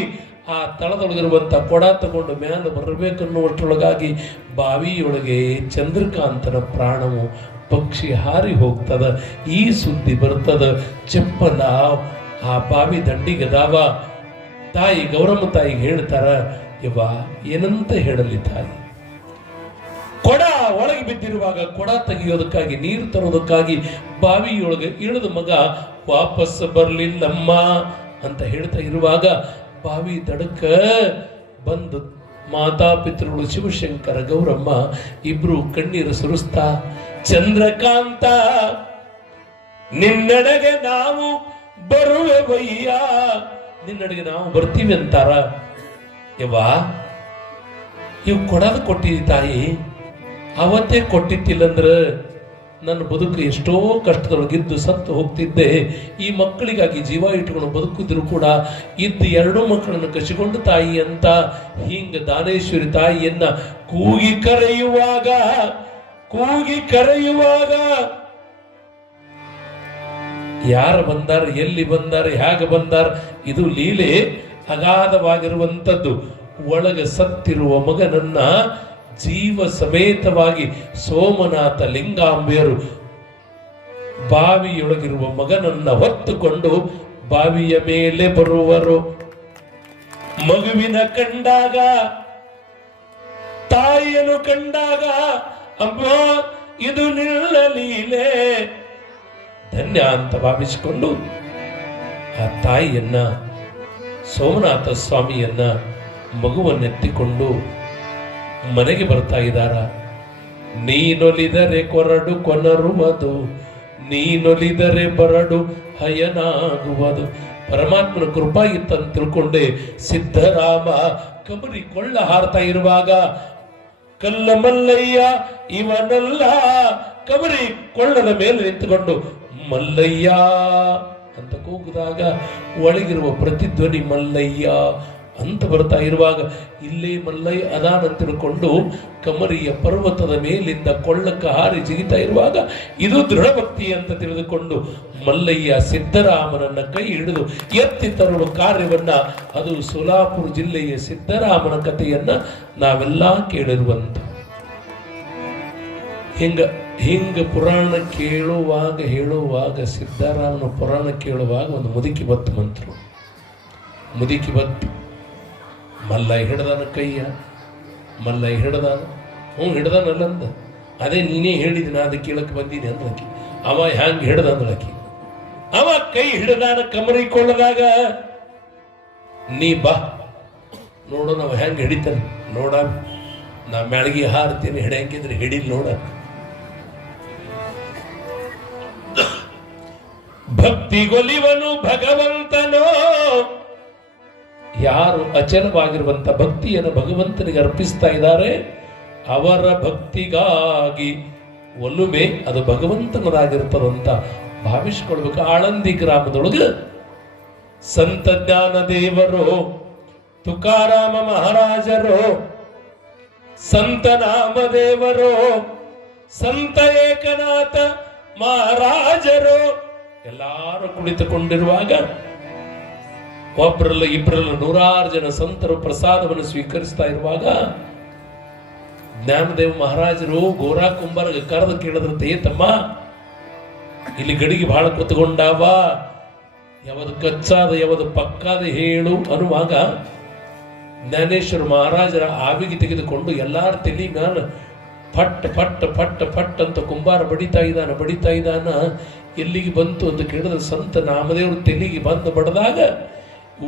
ಆ ತಳದೊಳಗಿರುವಂತ ಕೊಡ ತಗೊಂಡು ಮ್ಯಾಲ ಬರಬೇಕನ್ನುವಷ್ಟರೊಳಗಾಗಿ ಬಾವಿಯೊಳಗೆ ಚಂದ್ರಕಾಂತನ ಪ್ರಾಣವು ಪಕ್ಷಿ ಹಾರಿ ಹೋಗ್ತದ. ಈ ಸುದ್ದಿ ಬರ್ತದ. ಚಪ್ಪಲ ಆ ಬಾವಿ ದಂಡಿಗದಾವ. ತಾಯಿ ಗೌರಮ್ಮ ತಾಯಿಗೆ ಹೇಳ್ತಾರ, ಏನಂತ ಹೇಳಲಿ ತಾಯಿ. ಕೊಡ ಒಳಗೆ ಬಿದ್ದಿರುವಾಗ ಕೊಡ ತೆಗೆಯೋದಕ್ಕಾಗಿ ನೀರು ತರೋದಕ್ಕಾಗಿ ಬಾವಿಯೊಳಗೆ ಇಳಿದ ಮಗ ವಾಪಸ್ ಬರ್ಲಿಲ್ಲಮ್ಮ ಅಂತ ಹೇಳ್ತಾ ಇರುವಾಗ ಬಾವಿ ದಡಕ ಬಂದು ಮಾತಾಪಿತೃಗಳು ಶಿವಶಂಕರ ಗೌರಮ್ಮ ಇಬ್ರು ಕಣ್ಣೀರು ಸುರಿಸ್ತಾ, ಚಂದ್ರಕಾಂತ ನಿನ್ನಡೆಗೆ ನಾವು ಬರುವೆವಯ್ಯ, ನಿನ್ನಡೆಗೆ ನಾವು ಬರ್ತೀವಿ ಅಂತಾರ. ಯವ್ವಾ, ಇವು ಕೊಡೋದು ಕೊಟ್ಟಿದ್ದಿ ತಾಯಿ, ಅವತ್ತೇ ಕೊಟ್ಟಿತ್ತಿಲ್ಲಂದ್ರ ನನ್ನ ಬದುಕು ಎಷ್ಟೋ ಕಷ್ಟದೊಳಗಿದ್ದು ಸತ್ತು ಹೋಗ್ತಿದ್ದೆ. ಈ ಮಕ್ಕಳಿಗಾಗಿ ಜೀವ ಇಟ್ಕೊಂಡು ಬದುಕಿದ್ರು ಕೂಡ ಇದ್ದು 2 ಮಕ್ಕಳನ್ನು ಕಸಿಕೊಂಡು ತಾಯಿ ಅಂತ ಹಿಂಗ ದಾನೇಶ್ವರಿ ತಾಯಿಯನ್ನ ಕೂಗಿ ಕರೆಯುವಾಗ ಯಾರು ಬಂದಾರ, ಎಲ್ಲಿ ಬಂದಾರ, ಹೇಗೆ ಬಂದಾರ, ಇದು ಲೀಲೆ ಅಗಾಧವಾಗಿರುವಂಥದ್ದು. ಒಳಗೆ ಸತ್ತಿರುವ ಮಗನನ್ನ ಜೀವ ಸಮೇತವಾಗಿ ಸೋಮನಾಥ ಲಿಂಗಾಂಬೆಯರು ಬಾವಿಯೊಳಗಿರುವ ಮಗನನ್ನ ಹೊತ್ತುಕೊಂಡು ಬಾವಿಯ ಮೇಲೆ ಬರುವರು. ಮಗುವಿನ ಕಂಡಾಗ, ತಾಯಿಯನ್ನು ಕಂಡಾಗ, ಅಮ್ಮ ಇದು ನಿನ್ನ ಲೀಲೆ ಧನ್ಯ ಅಂತ ಭಾವಿಸಿಕೊಂಡು ಆ ತಾಯಿಯನ್ನ, ಸೋಮನಾಥ ಸ್ವಾಮಿಯನ್ನ, ಮಗುವನ್ನೆತ್ತಿಕೊಂಡು ಮನೆಗೆ ಬರ್ತಾ ಇದ್ದಾರ. ನೀನೊಲಿದರೆ ಕೊರಡು ಕೊನರುವುದು, ನೀನೊಲಿದರೆ ಬರಡು ಹಯನಾಗುವುದು. ಪರಮಾತ್ಮನ ಕೃಪಾ ಇತ್ತಂತ ತಿಳ್ಕೊಂಡೆ ಸಿದ್ಧರಾಮ ಕಬರಿ ಕೊಳ್ಳ ಹಾರ್ತಾ ಇರುವಾಗ, ಕಲ್ಲ ಮಲ್ಲಯ್ಯ ಇವನಲ್ಲ, ಕಬರಿ ಕೊಳ್ಳದ ಮೇಲೆ ನಿಂತುಕೊಂಡು ಮಲ್ಲಯ್ಯ ಅಂತ ಕೂಗಿದಾಗ ಒಳಗಿರುವ ಪ್ರತಿಧ್ವನಿ ಮಲ್ಲಯ್ಯ ಅಂತ ಬರ್ತಾ ಇರುವಾಗ, ಇಲ್ಲೇ ಮಲ್ಲಯ್ಯ ಅದಾನ ತಿಳ್ಕೊಂಡು ಕಮರಿಯ ಪರ್ವತದ ಮೇಲಿಂದ ಕೊಳ್ಳಕ್ಕೆ ಹಾರಿ ಜಿಗಿತಾ ಇರುವಾಗ ಇದು ದೃಢ ಭಕ್ತಿ ಅಂತ ತಿಳಿದುಕೊಂಡು ಮಲ್ಲಯ್ಯ ಸಿದ್ದರಾಮನನ್ನ ಕೈ ಹಿಡಿದು ಎತ್ತಿ ತರುವ ಕಾರ್ಯವನ್ನ, ಅದು ಸೋಲಾಪುರ ಜಿಲ್ಲೆಯ ಸಿದ್ದರಾಮನ ಕಥೆಯನ್ನ ನಾವೆಲ್ಲ ಕೇಳಿರುವಂತ. ಹಿಂಗ ಪುರಾಣ ಹೇಳುವಾಗ ಸಿದ್ದರಾಮನ ಪುರಾಣ ಕೇಳುವಾಗ ಒಂದು ಮುದುಕಿ ಬತ್ತು ಮಂತ್ರು. ಮುದುಕಿ ಬತ್ತು ಮಲ್ಲಯ್ಯ ಹಿಡ್ದಾನ ಕೈಯ, ಮಲ್ಲಯ್ಯ ಹಿಡ್ದಾನ, ಹಿಡ್ದಾನಲ್ಲಂದ, ಅದೇ ನೀನೇ ಹೇಳಿದಿನ ಅದು ಕೇಳಕ್ಕೆ ಬಂದೀನಿ ಅಂದ್ಲಕ್ಕಿ. ಅವ ಹ್ಯಾಂಗ ಹಿಡ್ದ ಅಂದ್ಲಕ್ಕಿ. ಅವ ಕೈ ಹಿಡ್ದಾನ ಕಮರಿ ಕೊಳ್ಳದಾಗ, ನೀ ಬಾ ನೋಡು ನಾವು ಹೆಂಗ ಹಿಡಿತಾನೆ ನೋಡ, ನಾ ಮ್ಯಾಳ್ಗಿ ಹಾರ್ತೀನಿ, ಹಿಡಿಯಂಗಿದ್ರೆ ಹಿಡಿಲ್ ನೋಡ. ಭಕ್ತಿಗೊಲಿವನು ಭಗವಂತನೋ, ಯಾರು ಅಚಲವಾಗಿರುವಂತ ಭಕ್ತಿಯನ್ನು ಭಗವಂತನಿಗೆ ಅರ್ಪಿಸ್ತಾ ಇದ್ದಾರೆ ಅವರ ಭಕ್ತಿಗಾಗಿ ಒಲುಮೆ ಅದು ಭಗವಂತನದಾಗಿರ್ತದಂತ ಭಾವಿಸ್ಕೊಳ್ಬೇಕು. ಆಳಂದಿ ಗ್ರಾಮದೊಳಗೆ ಸಂತ ಜ್ಞಾನ ದೇವರು, ತುಕಾರಾಮ ಮಹಾರಾಜರು, ಸಂತ ನಾಮದೇವರು, ಸಂತ ಏಕನಾಥ ಮಹಾರಾಜರು ಎಲ್ಲಾರು ಕುಳಿತುಕೊಂಡಿರುವಾಗ ಒಬ್ಬರಲ್ಲ ಇಬ್ಬರಲ್ಲ 100 ಜನ ಸಂತರು ಪ್ರಸಾದವನ್ನು ಸ್ವೀಕರಿಸ್ತಾ ಇರುವಾಗ ಜ್ಞಾನದೇವ ಮಹಾರಾಜರು ಗೋರಾ ಕುಂಬಾರ್ಗ ಕರೆದು ಕೇಳಿದ್ರಂತೆ, ತಮ್ಮ ಇಲ್ಲಿ ಗಡಿಗೆ ಬಹಳ ಕೂತ್ಕೊಂಡಾವ, ಯಾವುದು ಕಚ್ಚಾದ ಯಾವುದು ಪಕ್ಕಾದ ಹೇಳು ಅನ್ನುವಾಗ ಜ್ಞಾನೇಶ್ವರ ಮಹಾರಾಜರ ಆವಿಗೆ ತೆಗೆದುಕೊಂಡು ಎಲ್ಲಾರ ತಲೆ ಮ್ಯಾಲ ಫಟ್ ಫಟ್ ಫಟ್ ಫಟ್ ಅಂತ ಕುಂಬಾರ ಬಡಿತಾ ಇದ್ದಾನ. ಎಲ್ಲಿಗೆ ಬಂತು ಅಂತ ಕೇಳಿದ್ರೆ ಸಂತ ನಾಮದೇವ್ರ ತೆಲಿಗೆ ಬಂದು ಬಡದಾಗ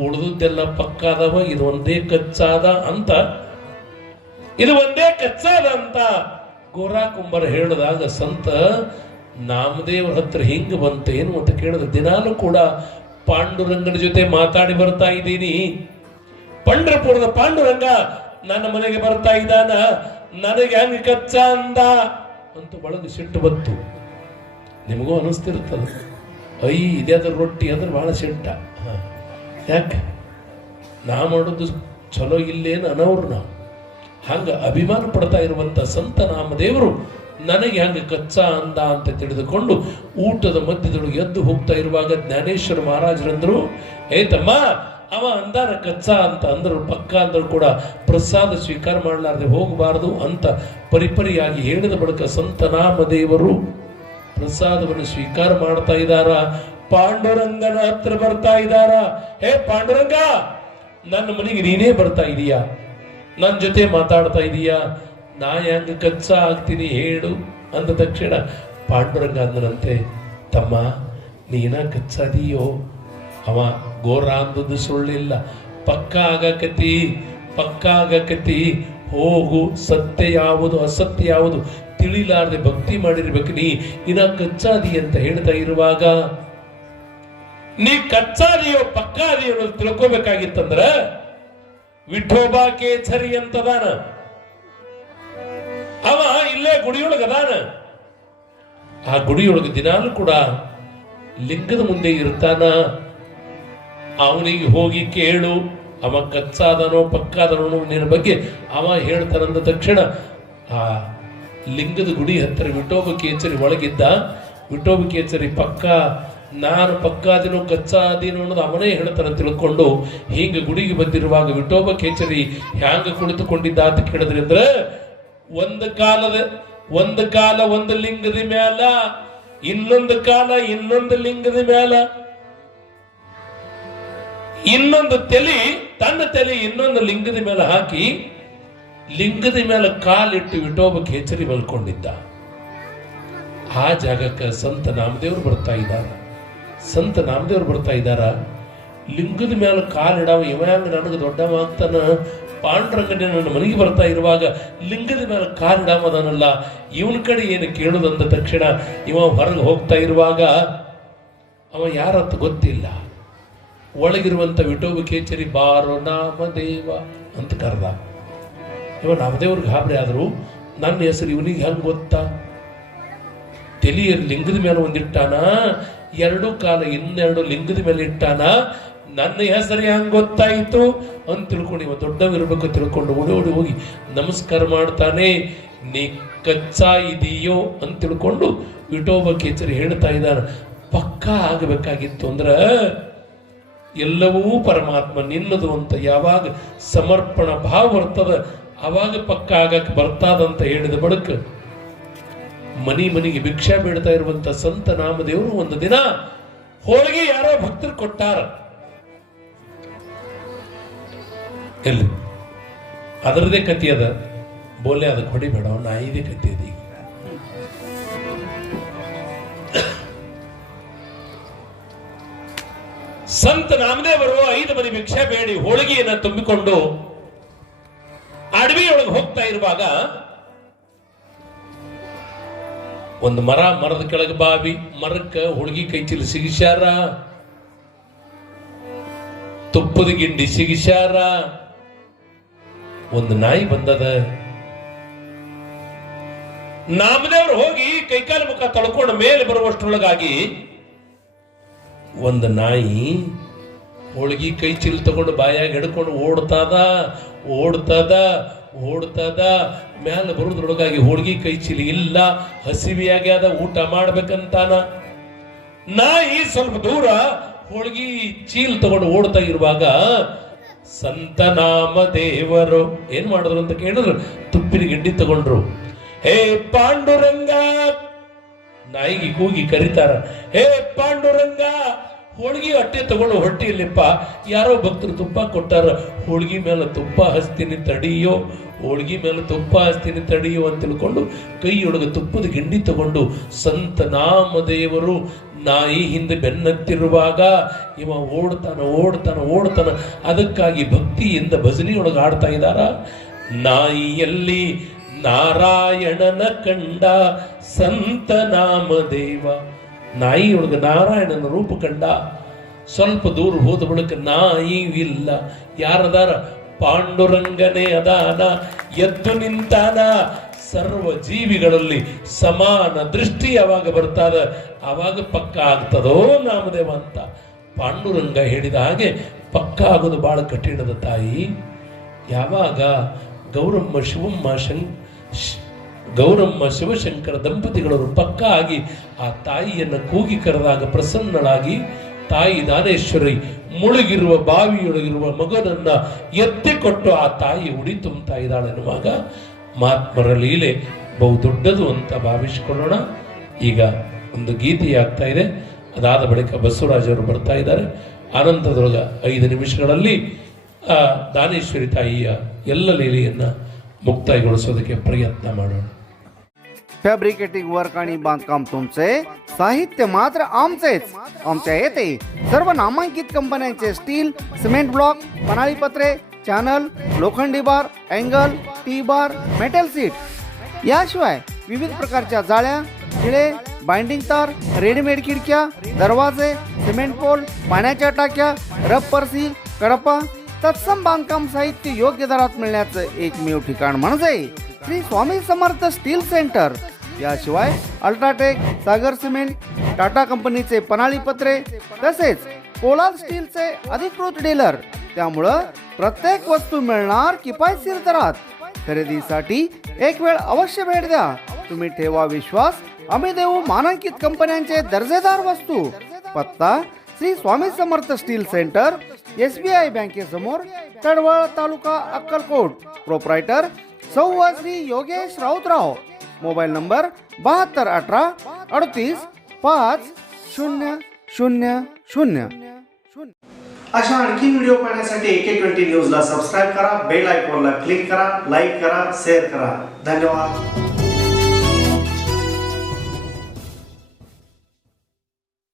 ಉಳಿದದ್ದೆಲ್ಲ ಪಕ್ಕಾದವ, ಇದು ಒಂದೇ ಕಚ್ಚಾದ ಅಂತ ಗೋರಾ ಕುಂಬಾರ ಹೇಳಿದಾಗ ಸಂತ ನಾಮದೇವ್ರ ಹತ್ರ ಹಿಂಗ ಬಂತೇನು ಅಂತ ಕೇಳಿದ್ರೆ, ದಿನಾಲು ಕೂಡ ಪಾಂಡುರಂಗನ ಜೊತೆ ಮಾತಾಡಿ ಬರ್ತಾ ಇದ್ದೀನಿ, ಪಂಢರಪುರದ ಪಾಂಡುರಂಗ ನನ್ನ ಮನೆಗೆ ಬರ್ತಾ ಇದ್ದಾನ, ನನಗೆ ಹಂಗ ಕಚ್ಚ ಅಂದ ಅಂತ ಒಳಗೆ ಸಿಟ್ಟು ಬಂತು. ನಿಮಗೂ ಅನಿಸ್ತಿರ್ತದ, ಇದ್ಯಾದ್ರ ರೊಟ್ಟಿ ಅಂದ್ರೆ ಬಹಳ ಸಿಟ್ಟ. ಯಾಕೆ ನಾ ಮಾಡೋದು ಚಲೋ ಇಲ್ಲೇನು ಅನ್ನೋರು ನಾವು ಹಂಗ ಅಭಿಮಾನ ಪಡ್ತಾ ಇರುವಂತ ಸಂತ ನಾಮದೇವರು ನನಗೆ ಹಂಗ ಕಚ್ಚಾ ಅಂದ ಅಂತ ತಿಳಿದುಕೊಂಡು ಊಟದ ಮಧ್ಯದೊಳಗೆ ಎದ್ದು ಹೋಗ್ತಾ ಇರುವಾಗ ಜ್ಞಾನೇಶ್ವರ ಮಹಾರಾಜರಂದ್ರು, ತಮ್ಮ ಅವ ಅಂದಾರ ಕಚ್ಚಾ ಅಂತ ಅಂದ್ರು, ಪಕ್ಕ ಅಂದ್ರು ಕೂಡ ಪ್ರಸಾದ ಸ್ವೀಕಾರ ಮಾಡಲಾರ್ದೆ ಹೋಗಬಾರದು ಅಂತ ಪರಿಪರಿಯಾಗಿ ಹೇಳಿದ ಬಳಿಕ ಸಂತ ನಾಮದೇವರು ಪ್ರಸಾದವನ್ನು ಸ್ವೀಕಾರ ಮಾಡ್ತಾ ಇದ್ದಾರ. ಪಾಂಡುರಂಗನ ಹತ್ರ ಬರ್ತಾ ಇದ್ದಾರ. ಹೇ ಪಾಂಡುರಂಗ, ನನ್ನ ಮನೆಗೆ ನೀನೇ ಬರ್ತಾ ಇದೀಯಾ, ನನ್ನ ಜೊತೆ ಮಾತಾಡ್ತಾ ಇದೀಯಾ, ನಾ ಹೆಂಗ ಕಚ್ಚ ಆಗ್ತೀನಿ ಹೇಳು ಅಂದ ತಕ್ಷಣ ಪಾಂಡುರಂಗ ಅಂದನಂತೆ, ತಮ್ಮ ನೀನ ಕಚ್ಚಾದೀಯೋ? ಅವ ಘೋರ ಅಂದದ್ದು ಸುಳ್ಳಿಲ್ಲ. ಪಕ್ಕ ಆಗಕತಿ. ಹೋಗು, ಸತ್ಯ ಯಾವುದು ಅಸತ್ಯ ಯಾವುದು ತಿಳಿಲಾರದೆ ಭಕ್ತಿ ಮಾಡಿರ್ಬೇಕು. ಇನ್ನ ಕಚ್ಚಾದಿ ಅಂತ ಹೇಳ್ತಾ ಇರುವಾಗ ನೀ ಕಚ್ಚಾದಿಯೋ ಪಕ್ಕಾದಿಯೋ ತಿಳ್ಕೋಬೇಕಾಗಿತ್ತಂದ್ರ ವಿಠೋಬಾ ಕೇಸರಿ ಅಂತದಾನ. ಅವ ಇಲ್ಲೇ ಗುಡಿಯೊಳಗದಾನ. ಆ ಗುಡಿಯೊಳಗೆ ದಿನಾಲು ಕೂಡ ಲಿಂಗದ ಮುಂದೆ ಇರ್ತಾನ. ಅವನಿಗೆ ಹೋಗಿ ಕೇಳು, ಅವ ಕಚ್ಚಾದನೋ ಪಕ್ಕಾದನೋ ನಿನ್ನ ಬಗ್ಗೆ ಅವ ಹೇಳ್ತಾನಂದ ತಕ್ಷಣ ಆ ಲಿಂಗದ ಗುಡಿ ಹತ್ತಿರ ವಿಠೋಬ ಕೇಸರಿ ಒಳಗಿದ್ದ. ವಿಠೋಬ ಕೇಸರಿ ಪಕ್ಕ, ನಾನು ಪಕ್ಕಾದಿನೋ ಕಚ್ಚಾದಿನೋ ಅನ್ನೋದು ಅವನೇ ಹೇಳ್ತಾನೆ ತಿಳ್ಕೊಂಡು ಹಿಂಗ ಗುಡಿಗೆ ಬಂದಿರುವಾಗ ವಿಠೋಬ ಕೇಸರಿ ಹ್ಯಾಂಗ ಕುಳಿತುಕೊಂಡಿದ್ದ ಅಂತ ಕೇಳಿದ್ರಿ ಅಂದ್ರ ಒಂದು ಕಾಲ ಒಂದು ಲಿಂಗದ ಮ್ಯಾಲ, ಇನ್ನೊಂದು ಕಾಲ ಇನ್ನೊಂದು ಲಿಂಗದ ಮ್ಯಾಲ, ಇನ್ನೊಂದು ತನ್ನ ತಲೆ ಇನ್ನೊಂದು ಲಿಂಗದ ಮೇಲೆ ಹಾಕಿ ಲಿಂಗದ ಮೇಲೆ ಕಾಲಿಟ್ಟು ವಿಠೋಬ ಕೇಸರಿ ಮಲ್ಕೊಂಡಿದ್ದ. ಆ ಜಾಗಕ್ಕೆ ಸಂತ ನಾಮದೇವರು ಬರ್ತಾ ಇದ್ದಾರ. ಲಿಂಗದ ಮೇಲೆ ಕಾಲಿಡವ ಇವಂಗ ನನಗೆ ದೊಡ್ಡವ ಆಗ್ತಾನ. ಪಾಂಡುರಂಗನೇ ನನ್ನ ಮನೆಗೆ ಬರ್ತಾ ಇರುವಾಗ ಲಿಂಗದ ಮೇಲೆ ಕಾಲಿಡವದನಲ್ಲ, ಇವನ ಕಡೆ ಏನು ಕೇಳುದಂದ ತಕ್ಷಣ ಇವ ಹೊರಗೆ ಹೋಗ್ತಾ ಇರುವಾಗ ಅವ ಯಾರತ್ತ ಗೊತ್ತಿಲ್ಲ. ಒಳಗಿರುವಂತ ವಿಠೋಬ ಕೇಸರಿ ಬಾರೋ ನಾಮದೇವ ಅಂತ ಕರೆದ. ಇವ ನಾಮದೇವ್ರಿಗೆ ಗಾಬರಿ ಆದ್ರು. ನನ್ನ ಹೆಸರು ಇವನಿಗೆ ಹೆಂಗೆ ಗೊತ್ತಾ? ತಲೆಯ ಲಿಂಗದ ಮೇಲೆ ಒಂದಿಟ್ಟಾನ, ಎರಡು ಕಾಲ ಇನ್ನೆರಡು ಲಿಂಗದ ಮೇಲೆ ಇಟ್ಟಾನ. ನನ್ನ ಹೆಸರು ಹೆಂಗೆ ಗೊತ್ತಾಯಿತು ಅಂತ ತಿಳ್ಕೊಂಡು ಇವ ದೊಡ್ಡವಿರ್ಬೇಕು ತಿಳ್ಕೊಂಡು ಓಡಿ ಹೋಗಿ ನಮಸ್ಕಾರ ಮಾಡ್ತಾನೆ. ನೀ ಕಚ್ಚಾ ಇದೆಯೋ ಅಂತ ತಿಳ್ಕೊಂಡು ವಿಠೋಬ ಕೇಸರಿ ಹೇಳ್ತಾ ಇದ್ದಾನ. ಪಕ್ಕಾ ಆಗಬೇಕಾಗಿತ್ತು ಅಂದ್ರ ಎಲ್ಲವೂ ಪರಮಾತ್ಮ ನಿನ್ನದು ಅಂತ ಯಾವಾಗ ಸಮರ್ಪಣ ಭಾವ ಬರ್ತದ ಅವಾಗ ಪಕ್ಕ ಆಗಕ್ಕೆ ಬರ್ತಾದಂತ ಹೇಳಿದ ಬಳಿಕ ಮನಿಗೆ ಭಿಕ್ಷಾ ಬೇಡ್ತಾ ಇರುವಂತ ಸಂತ ನಾಮದೇವರು ಒಂದು ದಿನ ಹೋಳಿಗೆ ಯಾರೋ ಭಕ್ತರು ಕೊಟ್ಟಾರ. ಎಲ್ಲಿ ಅದರದೇ ಕತಿ ಅದ, ಬೋಲೆ ಅದಕ್ಕೆ ಹೊಡಿಬೇಡ, ನಾಯಿದೇ ಕತಿ ಅದ. ಈಗ ಸಂತ ನಾಮದೇವರು 5 ಮನೆ ಭಿಕ್ಷೆ ಬೇಡಿ ಹೋಳಿಗೆಯನ್ನ ತುಂಬಿಕೊಂಡು ಅಡವಿಯೊಳಗೆ ಹೋಗ್ತಾ ಇರುವಾಗ ಒಂದು ಮರದ ಕೆಳಗೆ ಬಾವಿ, ಮರಕ್ಕ ಹೋಳಿಗೆ ಕೈಚೀಲ ಸಿಗಿಸ್ಯಾರ, ತುಪ್ಪದ ಗಿಂಡಿ ಸಿಗಿಸ್ಯಾರ. ಒಂದು ನಾಯಿ ಬಂದದ. ನಾಮದೇವರು ಹೋಗಿ ಕೈಕಾಲು ಮುಖ ತೊಳ್ಕೊಂಡು ಮೇಲೆ ಬರುವಷ್ಟರೊಳಗಾಗಿ ಒಂದು ನಾಯಿ ಹೋಳಿಗೆ ಕೈ ಚೀಲ ತಗೊಂಡು ಬಾಯಾಗ ಹಿಡ್ಕೊಂಡು ಓಡ್ತದ ಮ್ಯಾಲ ಬರುದ್ರೊಳಗಾಗಿ ಹೋಳಿಗೆ ಕೈ ಚೀಲ ಇಲ್ಲ, ಹಸಿವಿಯಾಗಿ ಅದ, ಊಟ ಮಾಡ್ಬೇಕಂತಾನ. ನಾಯಿ ಸ್ವಲ್ಪ ದೂರ ಹೋಳಿಗೆ ಚೀಲ ತಗೊಂಡು ಓಡ್ತಾ ಇರುವಾಗ ಸಂತ ನಾಮದೇವರು ಏನ್ ಮಾಡಿದ್ರು ಅಂತ ಕೇಳಿದ್ರು. ತುಪ್ಪಿನ ಗಿಂಡಿ ತಗೊಂಡ್ರು. ಹೇ ಪಾಂಡುರಂಗ, ನಾಯಿಗೆ ಕೂಗಿ ಕರೀತಾರ. ಹೇ ಪಾಂಡುರಂಗ, ಹೋಳಿಗೆ ಅಟ್ಟೆ ತಗೊಂಡು ಹೊಟ್ಟಿಯಲ್ಲಿಪ್ಪ, ಯಾರೋ ಭಕ್ತರು ತುಪ್ಪ ಕೊಟ್ಟಾರ, ಹೋಳಿಗೆ ಮೇಲೆ ತುಪ್ಪ ಹಚ್ತೀನಿ ತಡಿಯೋ, ಹೋಳಿಗೆ ಮೇಲೆ ತುಪ್ಪ ಹಚ್ತೀನಿ ತಡಿಯೋ ಅಂತ ತಿಳ್ಕೊಂಡು ಕೈಯೊಳಗೆ ತುಪ್ಪದ ಗಿಂಡಿ ತಗೊಂಡು ಸಂತ ನಾಮದೇವರು ನಾಯಿ ಹಿಂದೆ ಬೆನ್ನತ್ತಿರುವಾಗ ಇವ ಓಡ್ತಾನ. ಅದಕ್ಕಾಗಿ ಭಕ್ತಿಯಿಂದ ಭಜನೆಯೊಳಗೆ ಆಡ್ತಾ ಇದ್ದಾರ. ನಾಯಿಯಲ್ಲಿ ನಾರಾಯಣನ ಕಂಡ ಸಂತ ನಾಮದೇವ, ನಾಯಿಯೊಳಗೆ ನಾರಾಯಣನ ರೂಪ ಕಂಡ. ಸ್ವಲ್ಪ ದೂರ ಹೋದ ಬಳಿಕ ನಾಯಿ ಇಲ್ಲ, ಯಾರದಾರ? ಪಾಂಡುರಂಗನೇ ಅದಾನ, ಎದ್ದು ನಿಂತಾನ. ಸರ್ವ ಜೀವಿಗಳಲ್ಲಿ ಸಮಾನ ದೃಷ್ಟಿ ಯಾವಾಗ ಬರ್ತದ ಆವಾಗ ಪಕ್ಕ ಆಗ್ತದೋ ನಾಮದೇವ ಅಂತ ಪಾಂಡುರಂಗ ಹೇಳಿದ ಹಾಗೆ ಪಕ್ಕ ಆಗೋದು ಬಹಳ ಕಠಿಣದ ತಾಯಿ. ಯಾವಾಗ ಗೌರಮ್ಮ ಶಿವಶಂಕರ ದಂಪತಿಗಳವರು ಪಕ್ಕ ಆಗಿ ಆ ತಾಯಿಯನ್ನು ಕೂಗಿ ಕರೆದಾಗ ಪ್ರಸನ್ನಳಾಗಿ ತಾಯಿ ದಾನೇಶ್ವರಿ ಮುಳುಗಿರುವ ಬಾವಿಯೊಳಗಿರುವ ಮಗನನ್ನ ಎತ್ತಿಕೊಟ್ಟು ಆ ತಾಯಿ ಉಡಿ ತುಂಬುತ್ತಾ ಇದ್ದಾಳೆ ಎನ್ನುವಾಗ ಮಹಾತ್ಮರ ಲೀಲೆ ಬಹು ದೊಡ್ಡದು ಅಂತ ಭಾವಿಸಿಕೊಳ್ಳೋಣ. ಈಗ ಒಂದು ಗೀತೆಯಾಗ್ತಾ ಇದೆ. ಅದಾದ ಬಳಿಕ ಬಸವರಾಜವರು ಬರ್ತಾ ಇದ್ದಾರೆ. ಆನಂತರದೊಳಗ 5 ನಿಮಿಷಗಳಲ್ಲಿ ಆ ದಾನೇಶ್ವರಿ ತಾಯಿಯ ಎಲ್ಲ ಲೀಲೆಯನ್ನ ಮುಕ್ತಾಯಗೊಳಿಸೋದಕ್ಕೆ ಪ್ರಯತ್ನ ಮಾಡೋಣ. फॅब्रिकेटिंग वर्क आणि बांधकाम तुमचे, साहित्य मात्र आमचेच. आमच्या येथे सर्व नामांकित कंपन्यांचे स्टील, सिमेंट ब्लॉक, पन्हाळी पत्रे, चॅनल, लोखंडी bar, angle, T bar, metal sheet याशिवाय विविध प्रकारच्या जाळ्या, खिळे, बाइंडिंग तार, रेडीमेड खिडक्या, दरवाजे, सिमेंट पोल, पाण्याच्या टाक्या, रबर सील, कडपा, तत्सम बांधकाम साहित्य योग्य दरात मिळण्याचं एकमेव ठिकाण म्हणजे श्री स्वामी समर्थ स्टील सेंटर. याशिवाय अल्ट्राटेक, सागर सिमेंट, टाटा कंपनीचे पन्हाळी पत्रे तसेच पोलाद स्टीलचे अधिकृत डीलर. त्यामुळं प्रत्येक वस्तू मिळणार किफायतशीर दरात. खरेदीसाठी एक वेळ अवश्य भेट द्या. तुम्ही ठेवा विश्वास, आम्ही देऊ मानांकित कंपन्यांचे दर्जेदार वस्तू. पत्ता Shri Swami Samarth steel centre, SBI बँकेसमोर, तडवळ, तालुका अक्कलकोट. प्रोप्रायटर सौ श्री योगेश राऊतराव. Mobile number 7218 38 5000. अशा आणखी व्हिडिओ पाहण्यासाठी AK20 न्यूजला सबस्क्राईब करा, बेल आयकॉनला क्लिक करा, लाईक करा, शेअर करा. धन्यवाद.